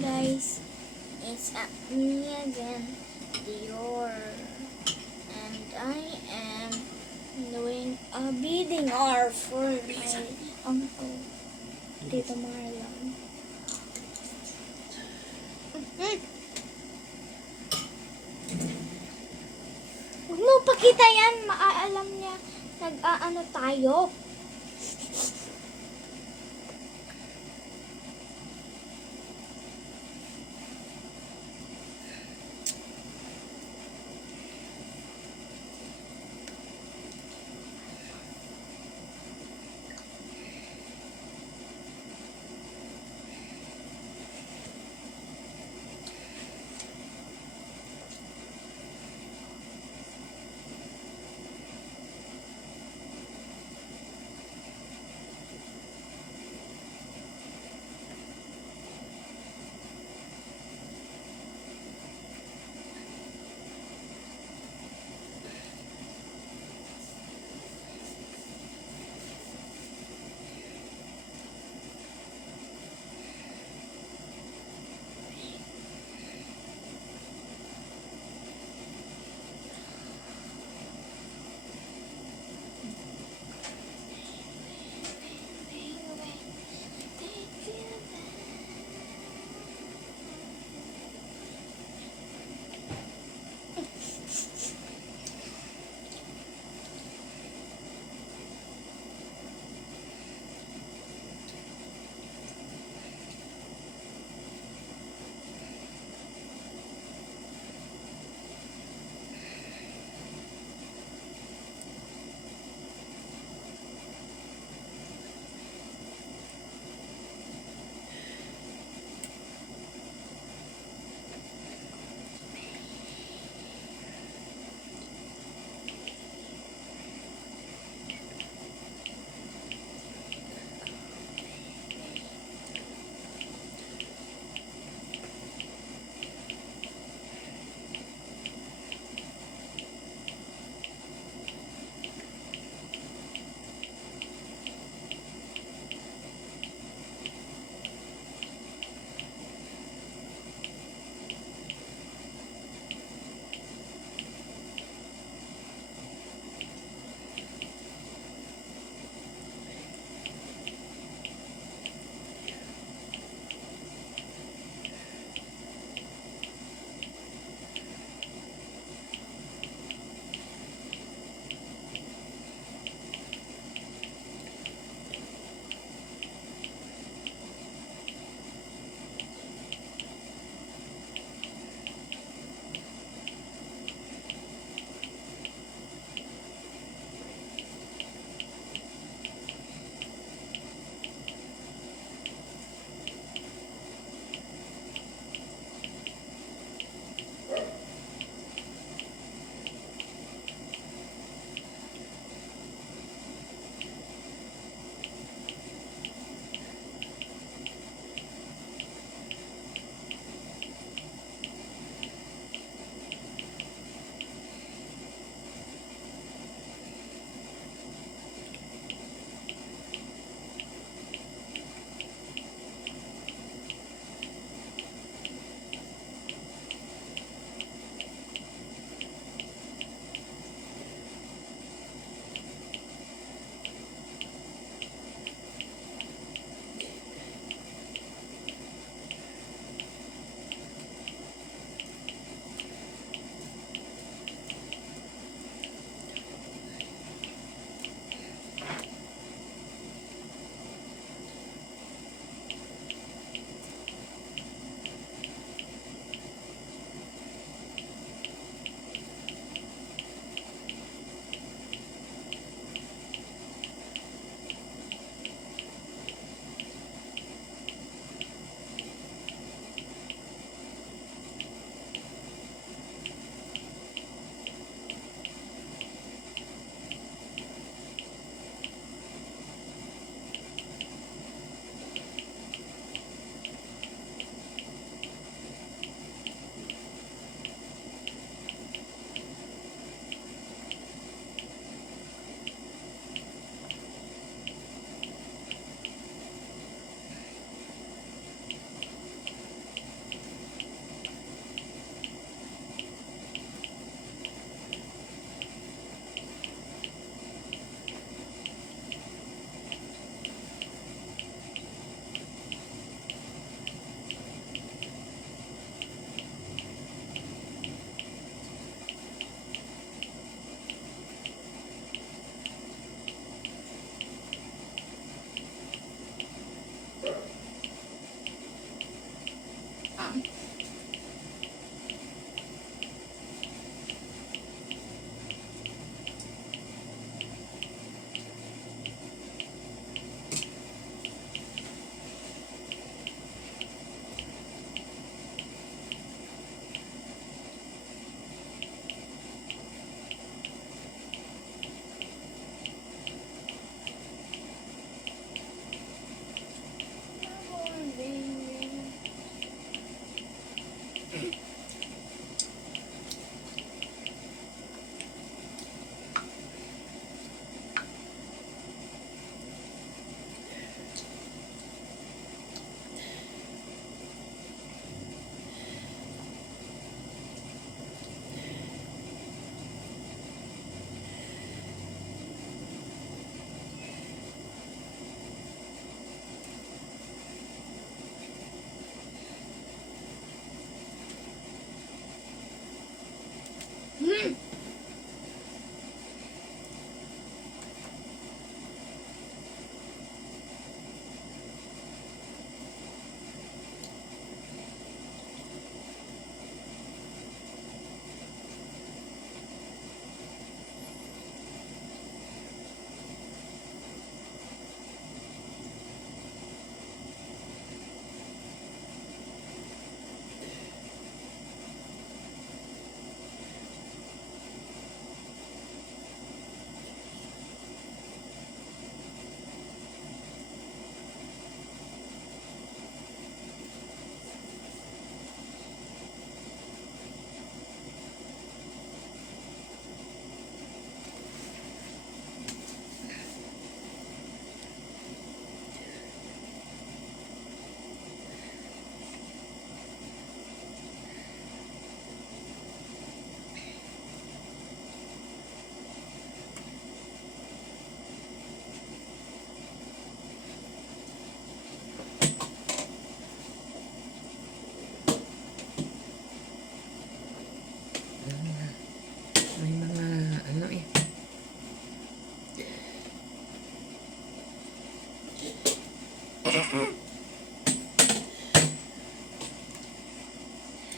guys, it's me again, Dior, and I am doing a bidding hour for my uncle, Tito Marlon. Huwag mo pakita yan, maaalam niya, nag-aano tayo.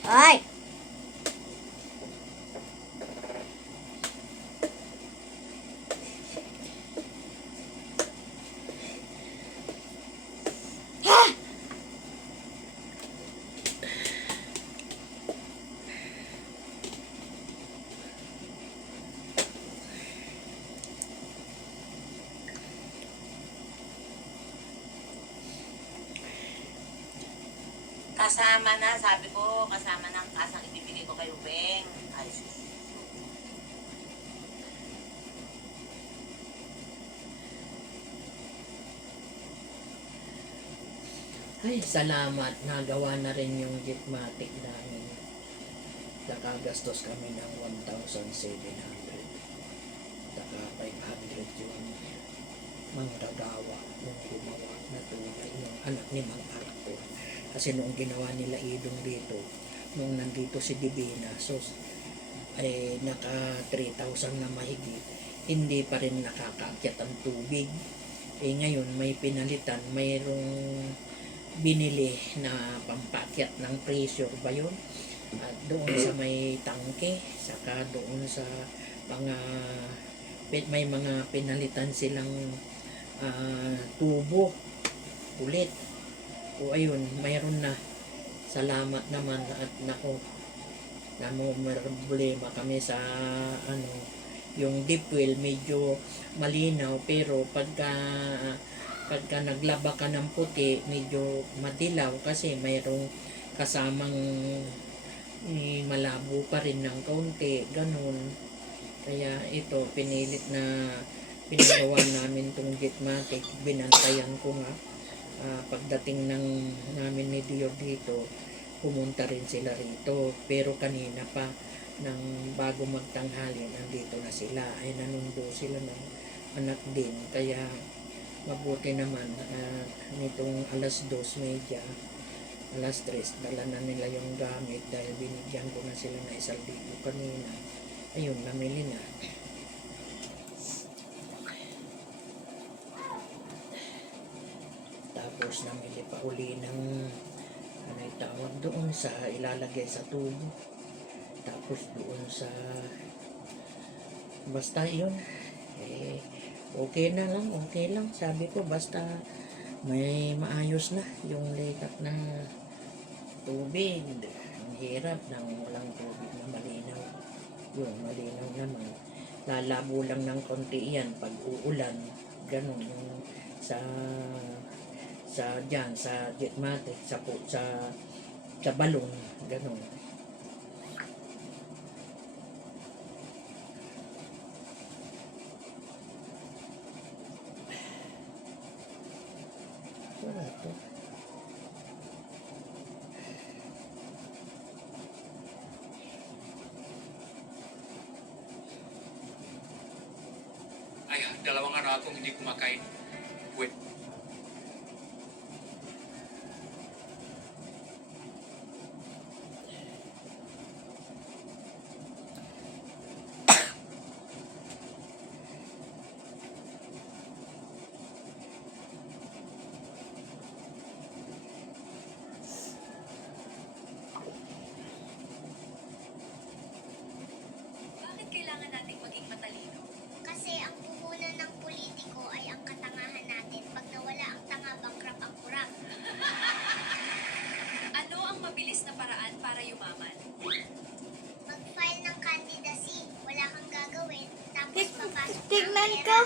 Ay! Kasama na, sabi ko, kasama na ang kasang ibibigay ko kay Ubeng. Ay, sus. Ay, salamat. Nagawa na rin yung Jetmatic namin. Nakagastos kami ng 1,700. Saka 500 yung manggagawa nung gumawa na tunay yung anak ni Mang Arto. Kasi nung ginawa nila idong dito, nung nandito si Divina, so ay naka 3,000 na mahigit, hindi pa rin nakakaakyat ang tubig. Eh ngayon may pinalitan, mayroong binili na pampakyat ng pressure ba yun? At doon sa may tangke, saka doon sa mga may mga pinalitan silang tubo ulit. O ayun, mayroon na. Salamat naman at nako, problema kami sa yung deep well medyo malinaw, pero pagka naglaba ka ng puti medyo madilaw kasi mayroong kasamang malabo pa rin ng kaunti, ganun. Kaya ito pinilit na pinagawa namin tong Jetmatic. Binantayan ko nga pagdating namin ni Dio dito, pumunta rin sila rito, pero kanina pa nang bago magtanghali nandito na sila, ay nanundo sila ng anak din. Kaya mabuti naman nitong alas 2:30, alas 3 dala na nila yung gamit dahil binigyan ko na sila na 1,000 kanina. Ayun, namili na. Tapos namili pa uli ng tawag doon sa ilalagay sa tubo. Tapos doon sa basta yun, okay lang, sabi ko, basta may maayos na yung lekat na tubig. Ang hirap ng walang tubig na malinaw. Yun, malinaw naman, lalabo lang ng konti yan pag uulan, ganun yung sa dyan, sa Jetmatic, sa balon, ganun. Wala to. Ay, dalawang araw akong hindi kumakain. Wait. Bakit kailangan nating maging matalino? Kasi ang puhunan ng politiko ay ang katangahan natin. Pag nawala ang tanga, bankrupt ang kurap. Ano ang mabilis na paraan para yumaman? Mag-file ng candidacy, wala kang gagawin, tapos papasok na ang Tignan pera. ko.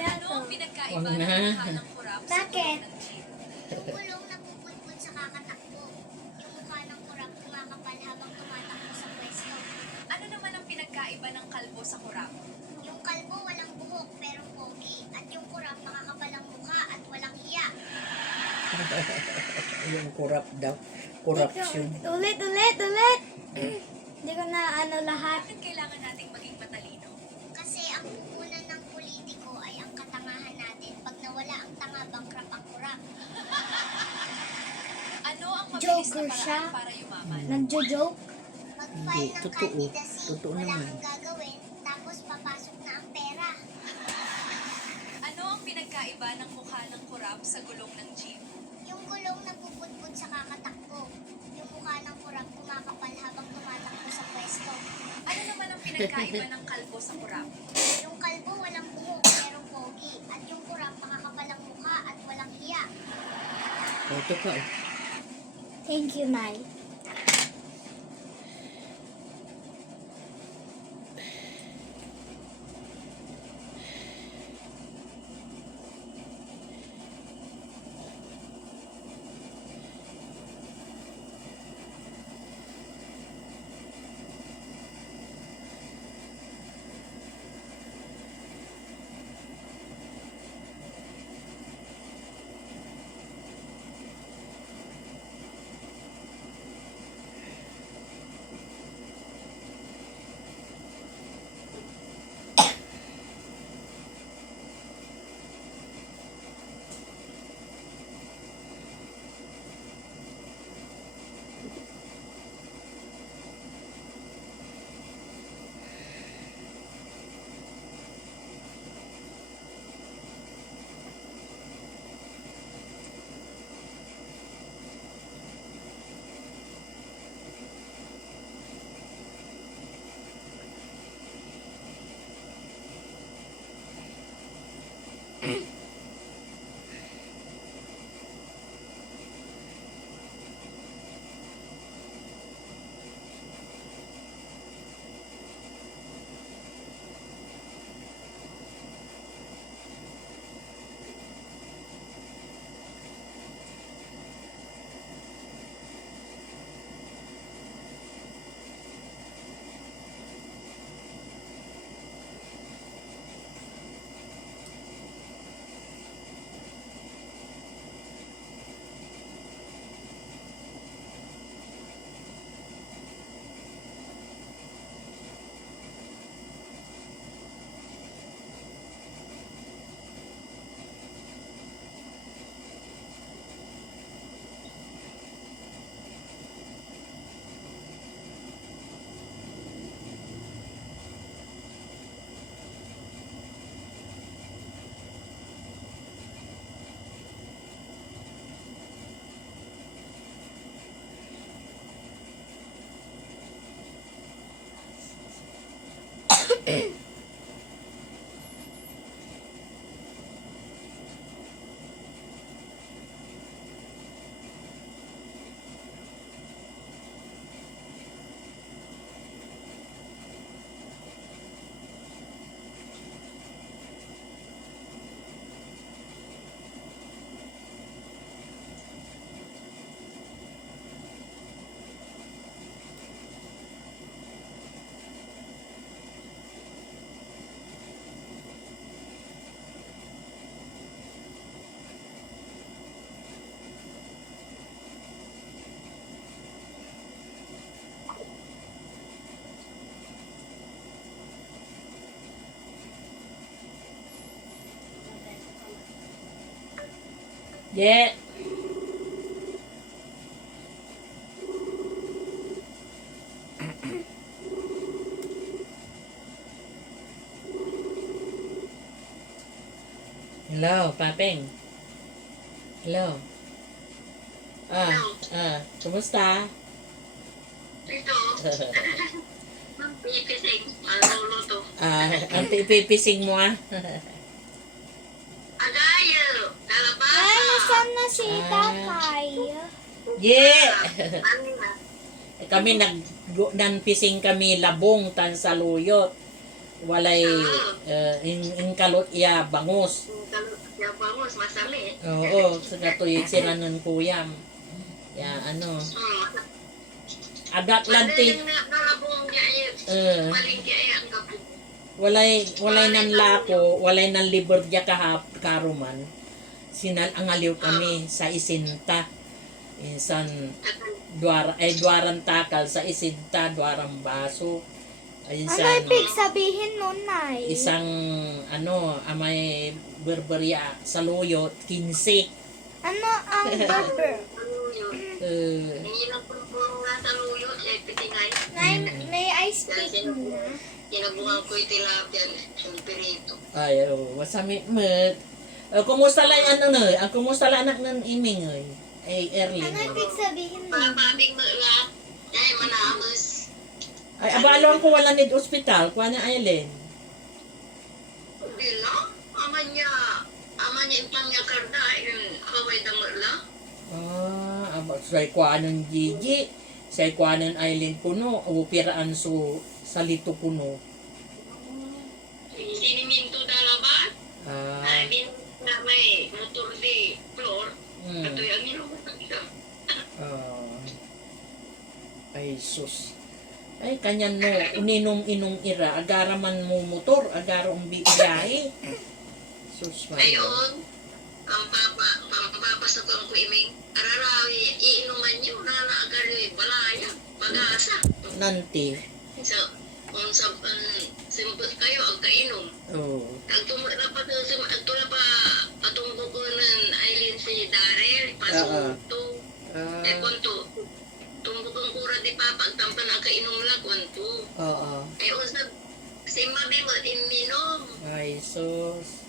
Ano ang pinagkaiba Wag ng na. mukha ng kurap sa Bakit? tulong ng jeep? Yung gulong na pupudpud sa kakatakbo. Yung mukha ng kurap kumakapal habang tumatakbo sa pwesto. Ano naman ang pinagkaiba ng kalbo sa kurap? Yung kalbo walang buhok pero pogi. At yung kurap makakapal ang mukha at walang hiya. Yung kurap daw, corruption. Ulit. Hindi ko na lahat. Bakit kailangan nating maging matalino? Kasi ang puhunan ng politiko ay ang katangahan natin. Pag nawala ang tanga, bankrupt ang kurap. Ano ang mabilis Joker na siya. paraan para yumaman? Nagjo-joke. Mag-file Hindi, ng totoo. candidacy, Totoo wala naman. kang gagawin, tapos papasok na ang pera. Ano ang pinagkaiba ng mukha ng kurap sa gulong ng jeep? Yung gulong na pupudpud sa kakatakbo. Yung mukha ng pinagkaiba ng kalbo sa kurap? Yung kalbo walang buhok pero pogi. At yung kurap makakapal ang mukha at walang hiya. Ito pa. Thank you, Nay. Yeah. Hello, Papeng. Hello. Kumusta? Ito, magpipising. Ano to? Ang pipising mo Agayo! Kalabasa! Ay, nasan na si Ah. Tatay? Yeah. Ano na? Kami nanpising kami labong tan saluyot. Walay in kalot iya bangus. Yung bangus, masami. Oo, sa katuig sila ng kuyam. Ya ano, agat lanti. Yung nalabong niya yun. Malingki ay ang gabi. Walay nan lako, walay nan liber dia karuman. Sinal ang aliw kami sa isinta. Insan duaran takal sa isinta, duarang baso. Ano Insan ibig sabihin nun, Nay? isang amay berberia sa luyot 15. Ano ang barber? Ano yun? Hindi lang pulpulong nga sa luyo, ay pitingay. Nay, may I speak muna? Kinabungan ko yung tilapia, yung pirito. Ay, wasami met. Kumusta lang ang kumusta lang anak ng iming ay early. Ano ibig sabihin nun? Mababing mga, ay manamas. Ay, abalo ko wala need ospital. Kuha na Aileen. Hindi lang. Ama niya impang niya karda, yung kaway damar lang. Say kuha ng Gigi. Say kuha ng Aileen kuno. O piraan so salito kuno. Siniminto dalabat. Ah, Din na may motor di floor. mm, Ito yung inuman siya. ay sus. Ay kanyan no, uninong-inong ira. Agara man mo motor. Agara biyahe. Sus man. Ayun, ang papapasok ang kuiming. Ararawi, iinuman niyo na naagari balaya, pag-asa. Nanti. So, kung sa simpot kayo, ang kainom. Oh. Agtula pa patungko ko ng Aileen si Daryl, pasunto. Eh, kunto. Tungko kong kura di papa, agtampan ang kainom lang, kunto. Oo. Eh, usap, si Mabi mo, iminom. Ay sus.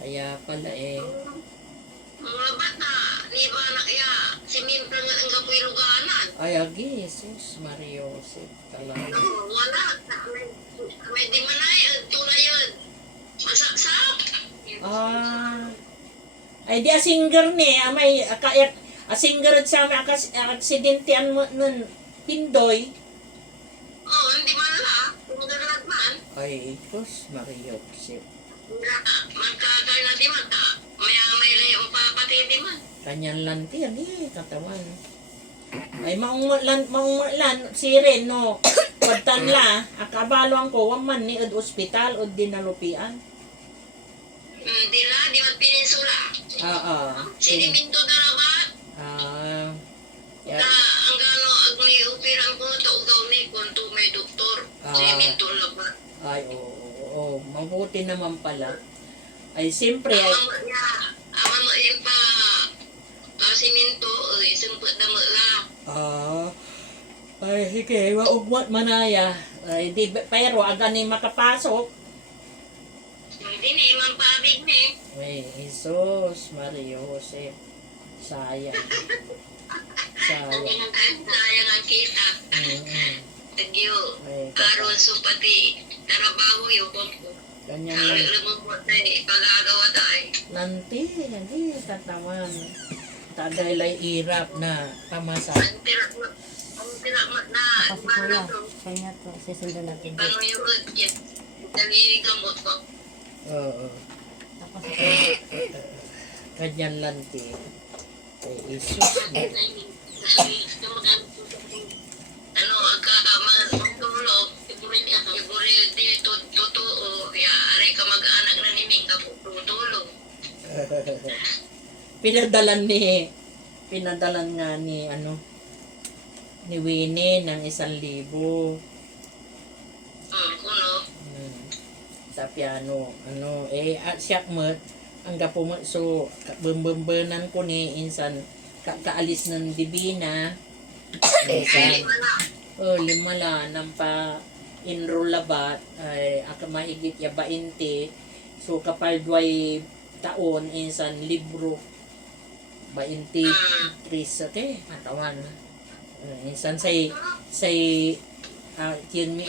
Kaya pala eh. Mga bata, ni ba na kaya, siminta nga ang kapoy luganan. Ay agi, sus. Mario. Talaga. Wala. May di manay, tulay yun. Masaksak. Ay di asinger ni. May asinger sa may aksidentian mo nun. Pindoy. Oh, hindi man la. Kung gano'n man. Ay, sus. Mario. Sip. Magkakay na di man. May layo papatay di man. Kanyan lanti ani katawan. Ay maunglan si Ren no. Pagtanla, akabalong ko waman ni ed ospital o dinalupian. Di la, di man peninsula. Siniminto dalabat. Ya. Ang gano, ag may upiran ko, taugaw ni, kunto may doktor. Siniminto labat. Ay, oo. Mabuti naman pala. Ay, siyempre, ay, Aman mo yung siminto, sumpot na mo lang. ay, sige, waugmat manaya. Ay, di, pero aga ni makapasok. Hindi na, imang pabig ni. Ay, Jesus, Mario Jose. Sayang. Sayang. Sayang ang kita. Tagyo, Ay, karon so pati trabaho yung ko. ganyan Ang lang. lumubot na pagagawa tayo. Nanti, hindi, katawan. Tagay lay irap na pamasa. Ang tiramat na, Kuya, kanya to, sisundan natin. panuyurot yun. Dali gamot ko. Oo. Tapos, Ganyan lanti. Ay, Jesus. Ano, agkakaman, magtulog, iburi dito, totoo, aray ka mag-anak na ni Ming, tutulog. Pinadalan nga ni ni Winnie ng 1,000. Kuno, Sa piano siya mo ang gapo mo so bembembenan ko ni insan kaalis ng Divina insan limala nang pa enroll labat ay aka mahigit ya 20 so kapal duay taon insan libro 23 okay matawan insan say yun mi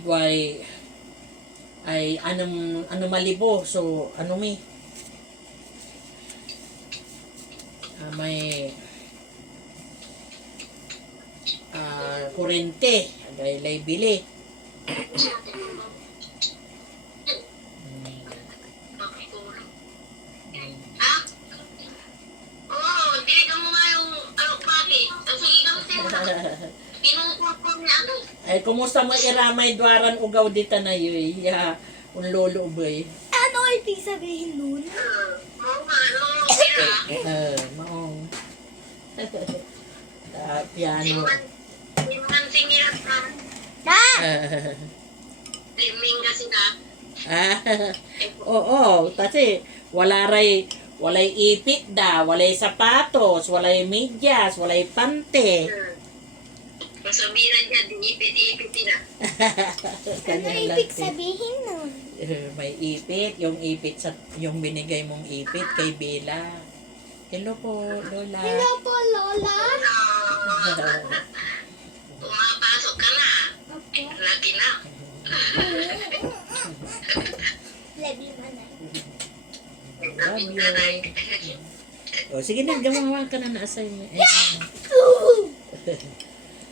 duay ay ano malibo so may kurente agay lay bili ha? Oo, diligan mo nga yung bakit? Sige kang pinukul niya ano? ay kumusta mo iramay dwaran ugaw dita na yoy ya un lolo ubay Ano ibig sabihin nun? Oo nga, lolo kira. maong piano Simman singirat ka. Liming kasi na. oo kasi walay ipit walay sapatos walay medyas walay pante Kung sabihin niya, dinipit-ipit na. Ano ibig sabihin nun? May ipit, yung binigay mong ipit kay Bella. Hello po, Lola. Hello po, Lola. Pumapasok ka na. na. Love you, manay. Love you. O, sige na, gumawa ka na assignment.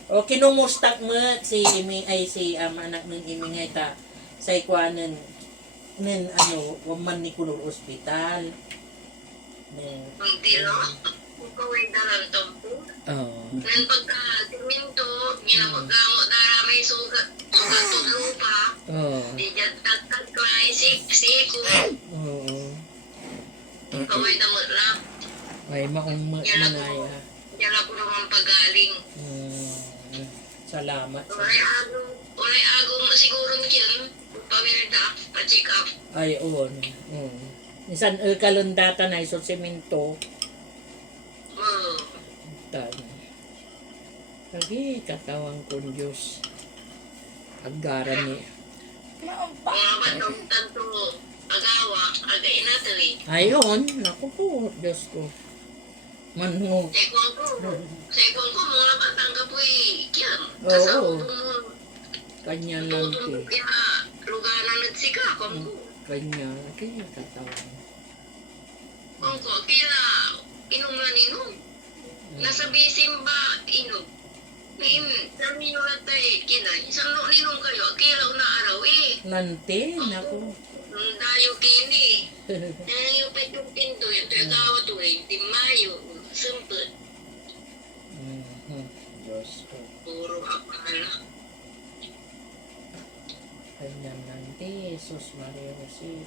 O, kinumustak mo si Imi, ay si anak ng Imi ngay ta sa ikwanan nin waman ni kuno ospital. Hindi lang. Kung kaway dalang tampo. Oh. Nang pagka-tuminto, ginamagamo dara may sugat to lupa. Oh. Di dyan tagtag ko ay siko. Oo. Kaway damot lang. Ay maumot manaya. Diyan ako naman pagaling. Salamat. Ulay agong siguro niyan. Pawirda, pa-check up. Ay, oo. Isan kalundatan ay so semento. Tan. Lagi katawang kun Diyos. Agaran ni. Mga batong tanto agawa, again natin eh. Ayon, naku po, Diyos ko. Manhug. Sekong ko, mga batang kapoy, kiyan. Oo. Kasama ko mo, Kanya lang tutulog ti. kaya lugar na nagsika, kung ko. Kanya, kaya katawang. Kung ko, kila, inom na ninom. Nasa bisim ba, inom. Nami nyo na tayo, kina, isang ninom kayo, kila na araw eh. Nante, naku. Nung dayo kini, nang yung petong pinto, yung tagawa to eh, di mayo, sumpet, Diyos ko. puro apala. Kanya nante, Jesus Maria Jose.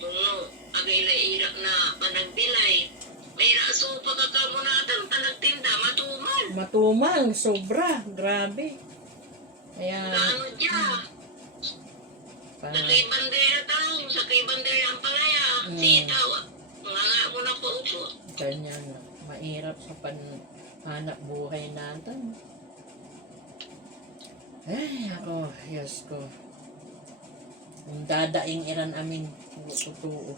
Tungo, agay irak na panagbilay. May raso pagkakamunatan, panagtinda, matumal. Matumal, sobra, grabe. Kaya, Ano dya? pa, Sakay bandera tao, sakay bandera ang palaya, sitaw. Mga nga mo na paupo. kanya na, mahirap sa panhanap buhay natin. Ay, ako, Diyos ko. Ang dadaing iran amin, totoo.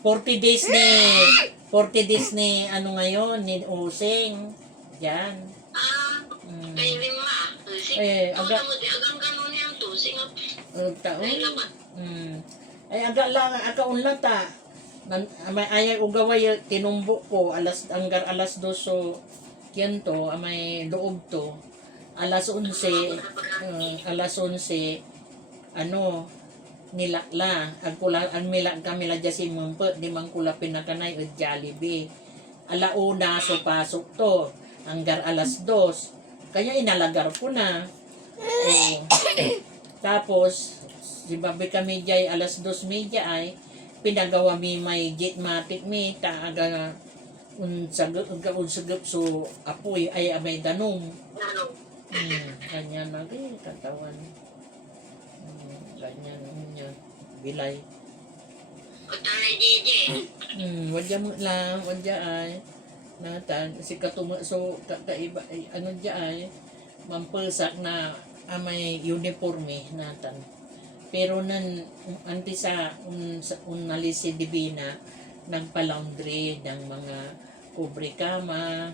40 days ni ano ngayon, ni Using. Yan. Kaya lima. Aga, Agang ganun yan to, singap. taon. Ay labat. Ay, agaon lang ta. May ayay ugaway tinumbok ko, hanggar alas 2 so, yan to, may loob to. Alas 11, nilakla. Ang milag kami la jasi mumpet, di mangkula pinakanay o Jollibee. Alauna, so pasok to. Hanggar alas 2. Kaya inalagar ko na. Tapos, di babi kami jay alas 2:30 ay, pinagawa mi may jetmatic mi, taaga unsagap so apoy ay may danong. Kanya na katawan. Ganyan niya. Bilay. O taray Gigi. Wadya mo lang, wadya ay. Natan, si katuma, so kakaiba, ay, ano dya ay, mampulsak na amay uniforme natan. Pero anti sa unalisi Divina, nagpa-laundry ng mga kubre kama,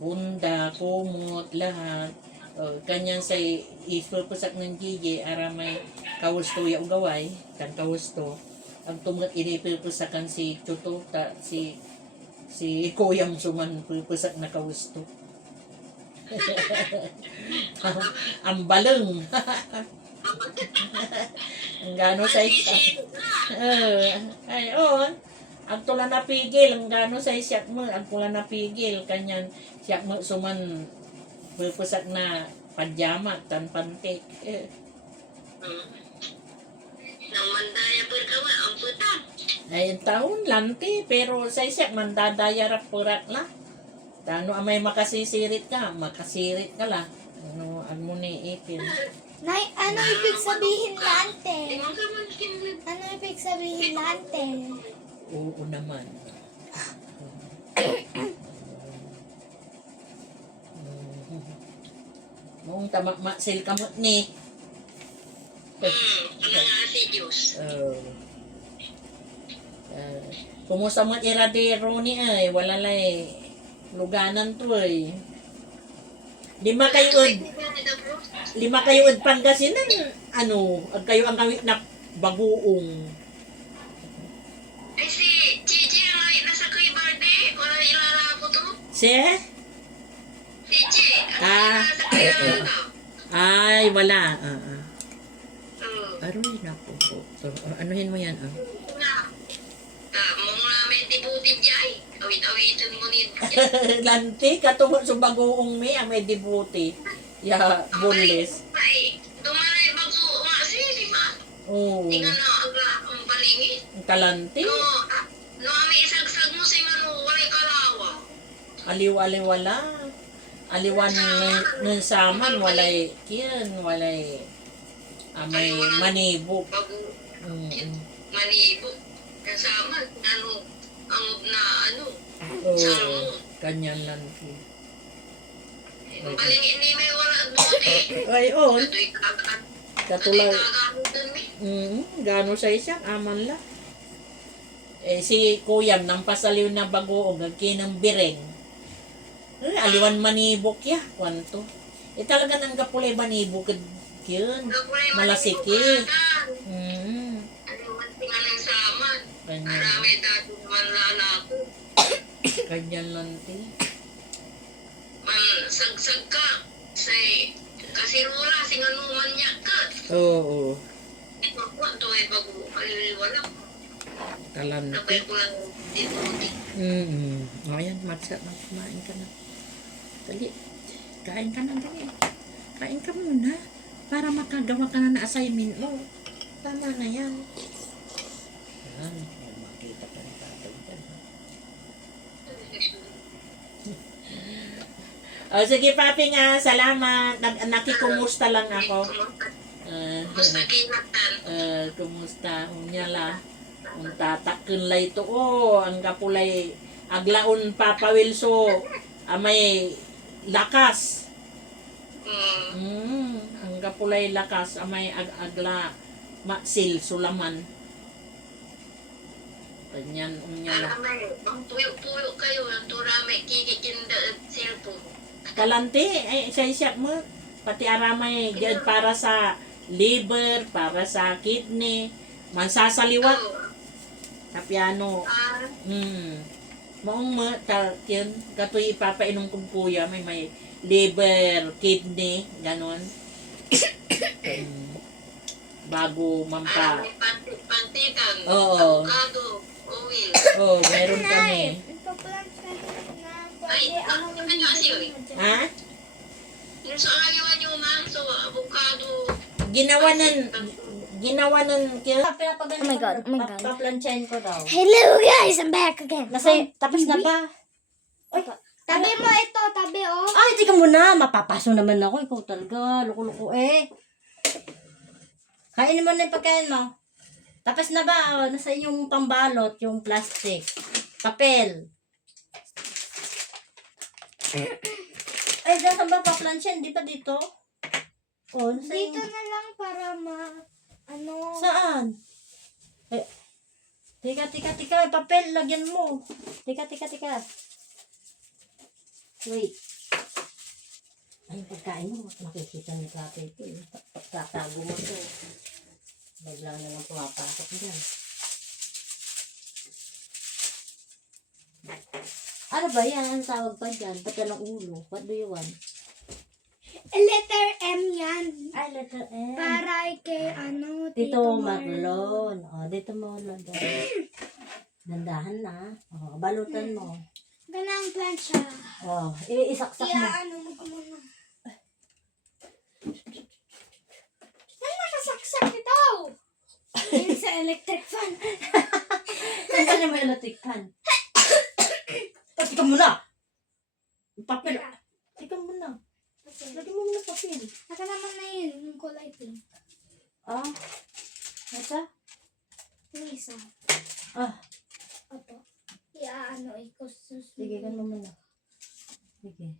bunda, kumot, lahat. Kanyang sa ipupusak ng Gigi, ara may kawasto yung gaway, kan kawasto. Ang tumat inipupusakan si Tututa, si Kuyang Suman, pupusak na kawasto. Ang baleng. Ang gano sa isa. Ang tula napigil, ang gano sa isyak mo, ang tula napigil, kanyan, siyak mo suman, pupusak na pajama, tan pantik. Nang mandaya perkawa, ang putang. Ay, taon lanti, pero sa isyak, mandadayarap purat la. Tano amay makasirit ka la. Ano ni itin. Nay, ano ibig sabihin lante? Tingnan ka man kinlip. Ano ibig sabihin lante? Oo naman. Mong tamak-maksil kamot ni. Ano nga si Diyos. Kumusta mo iradero ni ay, wala lay Luganan to eh. Lima kayo od Pangasinan. Ano, ag kayo ang kawit na baguong. Ay si Chichi ay nasa Kuy Verde. Wala ilala ko to. Si? Chichi. Ah. Nasa Kuy Verde. Ay, wala. Oo. Aroy, naku po. So, anuhin mo yan, Nga. Mong namin tibutib jay. Awit-awitin mo ni Lanti, katungo sa bagoong may, ang may dibuti. Ya, boneless. Ay, dumanay bago nga siya, di ba? Oo. Di nga na ang palingit. Ang kalanti. No, may isagsag mo si Manu, walay kalawa. Aliw-aliwala. Aliwan ng saman, walay kiyan, walay may manibok. Bago, Mm. manibo. Kasama, ang Oo, salmo. kanyan lanti. Ang palingit ni may wala buti. Ay, on. Kato'y kagat. Katulad. Kagamutan mi. Gano sa isang aman la. Si Kuyam nang pasaliw na bagoong nagkinang bireng. Aliwan manibok ya, kwanto. Talaga nang kapulay manibok yun. Malasiki. Aliwan tinga ng saman. Ganyan. Marami dati naman lalako. Ganyan lanti. Man, sagsag ka. Say, kasirula, singanuman niya ka. Oo. Ito po, ito ay bago. Kaliliwala. Kalanti. Sabay ko lang dinuti. O yan, matsa na. Kumain ka na. Dali. Kain ka na, dali. Kain ka muna. Para makagawa ka na assignment mo. Tama na yan. Yan. Makita ka ng tatay dyan. Sige, papi nga. Salamat. Nakikumusta lang ako. Kumusta kinatan? Kumusta? Unyala. Ang tatakun lay to. Ang kapulay. Aglaon Papa Wilso. May lakas. Ang kapulay lakas. May agla. Maksil sulaman. Ganyan. Unyala. Aramay, ang puyo-puyo kayo. Ang turame, kikikinda at cellphone. Kalanti. Siya mo. Pati aramay. Diyan para sa liver. Para sa kidney. Mansasaliwat. Kapiano. Maong yun, katoy ipapainom kong kuya, may liver, kidney, ganon. Bago mampa. Pantikan, Oo. avocado, oil. Oh, meron kami. Ipaplant ka na Ay, pwede ano ano kasi yun? Ha? Yung sa ayawan nyo, ma'am, so avocado. Ginawa ng kaya. Pinapagano Oh my God, oh my God. Paplansyahin ko daw. Hello guys, I'm back again. Tapos na ba? Tabi mo ito, tabi oh. Ay, tika muna. Mapapaso naman ako. Ikaw talaga. Loko-loko eh. Kainin mo na yung pagkain mo. Tapos na ba? Nasa yung pambalot, yung plastic. Papel. Ay, saan ba paplansyahin? Di ba dito? Oh, nasa Dito yung... na lang para ano. Saan? Eh, tika. May papel, lagyan mo. Tika. Wait. Ay, yung pagkain mo, makikita ni Kate ito. Tatago mo ito. Bigla na lang pumapasok dyan. Ano ba yan? Ang tawag pa dyan? Ba't yan ang ulo? What do you want? Letter M yan. Ay, letter M. Para kay ano, Dito Tito Marlon. O, dito mo lagay. Dandahan na. O, balutan mo. Ganang plancha. O, isaksak mo. Ano mo muna. Saan nakasaksak ito? Yun sa electric fan. Saan na mo yung electric fan? Tika muna! Papel. Tika muna. Lagyan mo muna papel. Naka naman na yun, yung kulay pink. Ah. Ito? Yung isa. Ah. Opo. Ano, ikusus. Sige, ganun mo muna. Sige.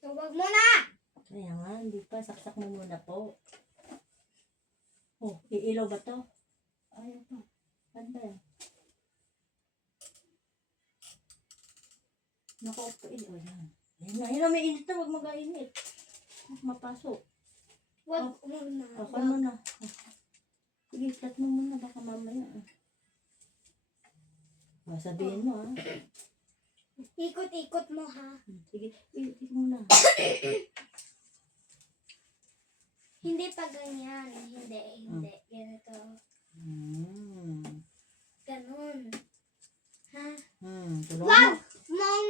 Tawag mo na! Kaya nga, hindi pa. Saksak mo muna po. Oh, iilaw ba to? Ayaw pa. Ano ba yan? Naka-open. O yan. Ayun na, may init na. Huwag mag-ainit. Mapasok. Wag muna. Ako muna. Sige, flat mo muna. Baka mamaya. Sabihin mo, ha? Ikot-ikot mo, ha? Sige, ikot muna. Hindi pa ganyan. Hindi. Ganito. Ganon. Ha? Tulungan Wag mo. mong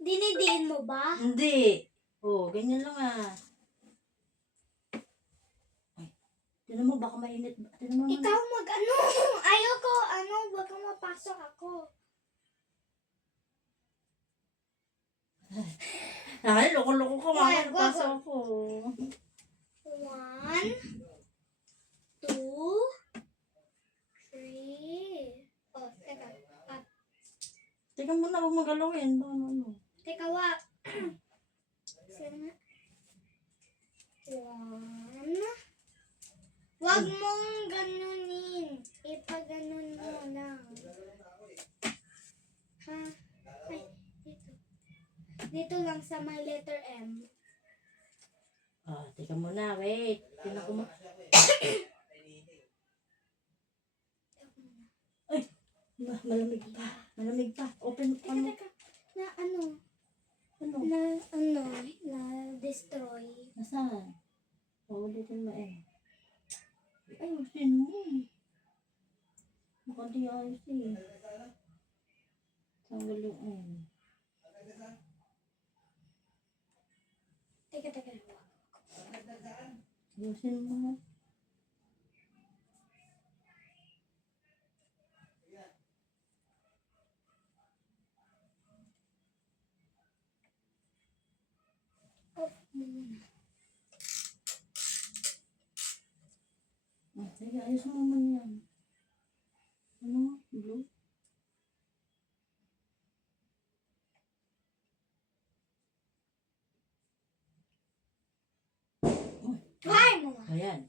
dinidiin mo ba? Hindi. Ganyan lang, Ay, tinan mo, baka mainit. Tinan mo. Ikaw ayoko, wag kang mapasok ako. Ay, loko-loko ko. Wag, Mamaya wag, pasok ako. 1, 2, 3. Oh, teka. Teka muna, huwag magalawin. Teka, wag. Sige nga. 1. Wag mong ganunin. Ipaganon mo lang. Ha? Ay, dito. Dito lang sa may letter M. Teka muna, wait. Tinan ko mo. Ay, malamig pa. Malamig pa. Open, Teka. Na Ano? na destroy. Nasaan? Ulitin mo Ay, usin mo. Baka di ayos Tanggal yung Teka. Usin mo. Off muna. Sige, ayos mo naman yan. Blue? Try mo. Ayan.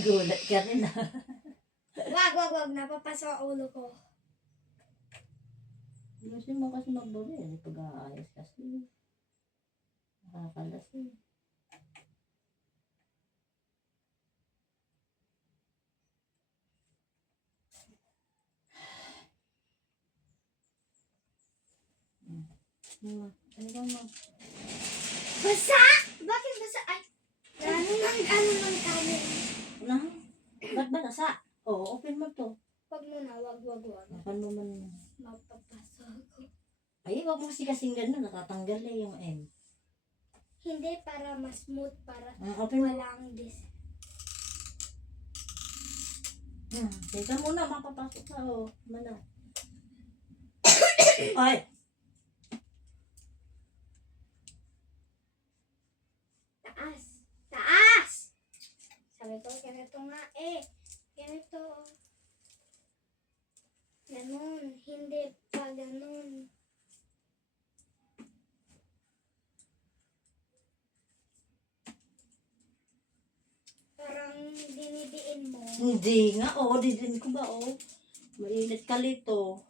Gulat ka rin Wag. Napapasok ang ulo ko. Gusto mo kasi magbuli. Pag-aayos kasi. Nakakalas Ano mo? Basa! Bakit basa? Ay, ng kanin. Ba't ba nasa? Open mo to. Wag muna, wag. Open mo man. Mapapasok ako. Ay, wag mo kasi kasing gano'n. Natatanggal yung M. Hindi, para mas smooth, para Open mo. walang Teka muna, mapapasok ka. Mana. Ay! Taas! Sabi ko, ganito nga Ganito. Ganon. Hindi pa ganon. Parang dinidiin mo. Hindi nga. Didin ko ba Mainit ka lito.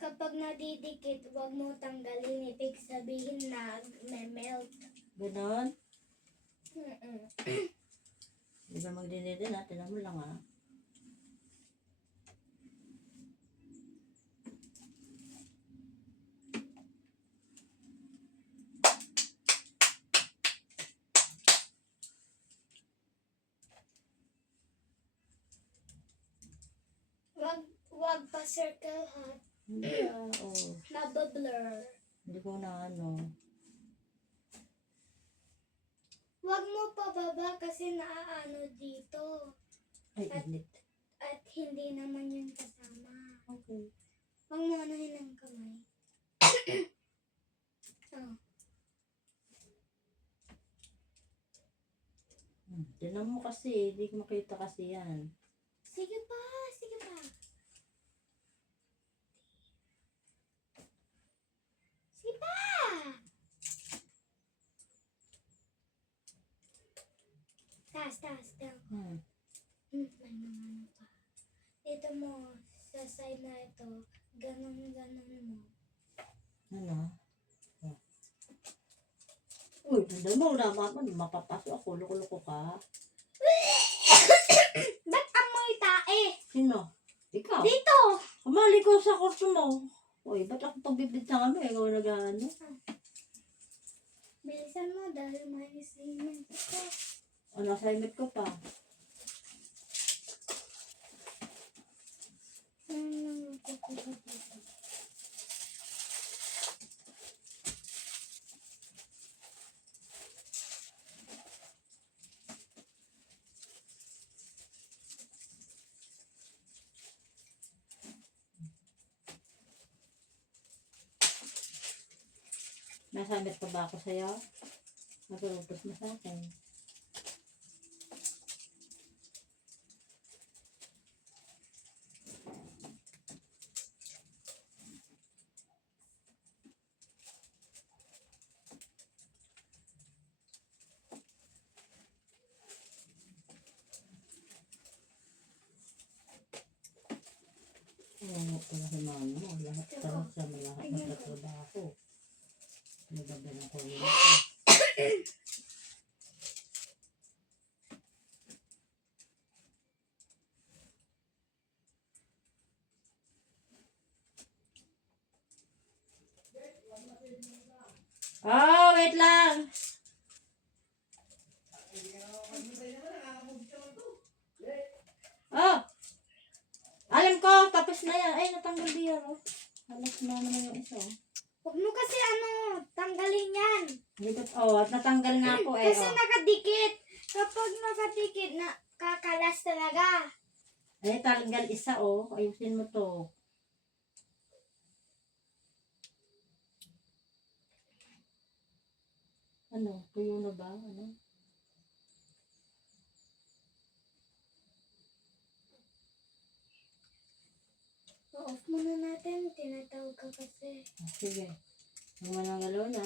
Kapag nadidikit, huwag mo tanggalin. Ibig sabihin na may melt. Ganon? Hindi ka magdinidin Tinan mo lang Wag pa circle ha. Hindi Nabablur. Hindi ko na Wag mo pababa kasi naaano dito. Ay, init. At hindi naman yun kasama. Okay. Wag mo anuhin ang kamay. Tinan mo kasi. Hindi ko makita kasi yan. Sige pa. Asta. Hmm. May mga ano pa. Dito mo, sa side na ito, ganun mo. Ano? Oh. Uy, ganda mo. Naman, mapapasok ako. Loko-loko ka. Ba't amoy tae? Sino? Ikaw? Dito! Umali ko sa kurso mo. Uy, ba't ako pagbibintang ano? Ikaw nag-ano? Bilisan mo dahil may assignment ito. Ano assignment ko pa? May assignment pa ba ako sa'yo? Nagulutos mo sa akin. Oo, pala sa mga mo. Lahat talaga sa lahat magtatrabaho. Nagabi ng kuryente. Oh, wait lang. Oh. Alam ko, tapos na yan. Ay, natanggal diyan, oh. Halos na naman yung isa, oh. Huwag mo kasi tanggalin yan. Hindi ko, oh, at natanggal nga po, eh, Kasi oh. nakadikit. Kapag nakadikit, kakalas talaga. Ay, tanggal isa, oh. Ayusin mo to. Ano? Tuyo na ba? Ano? Off muna natin. Tinatawag ka kasi. Oh, sige. Huwag mo nang galaw na.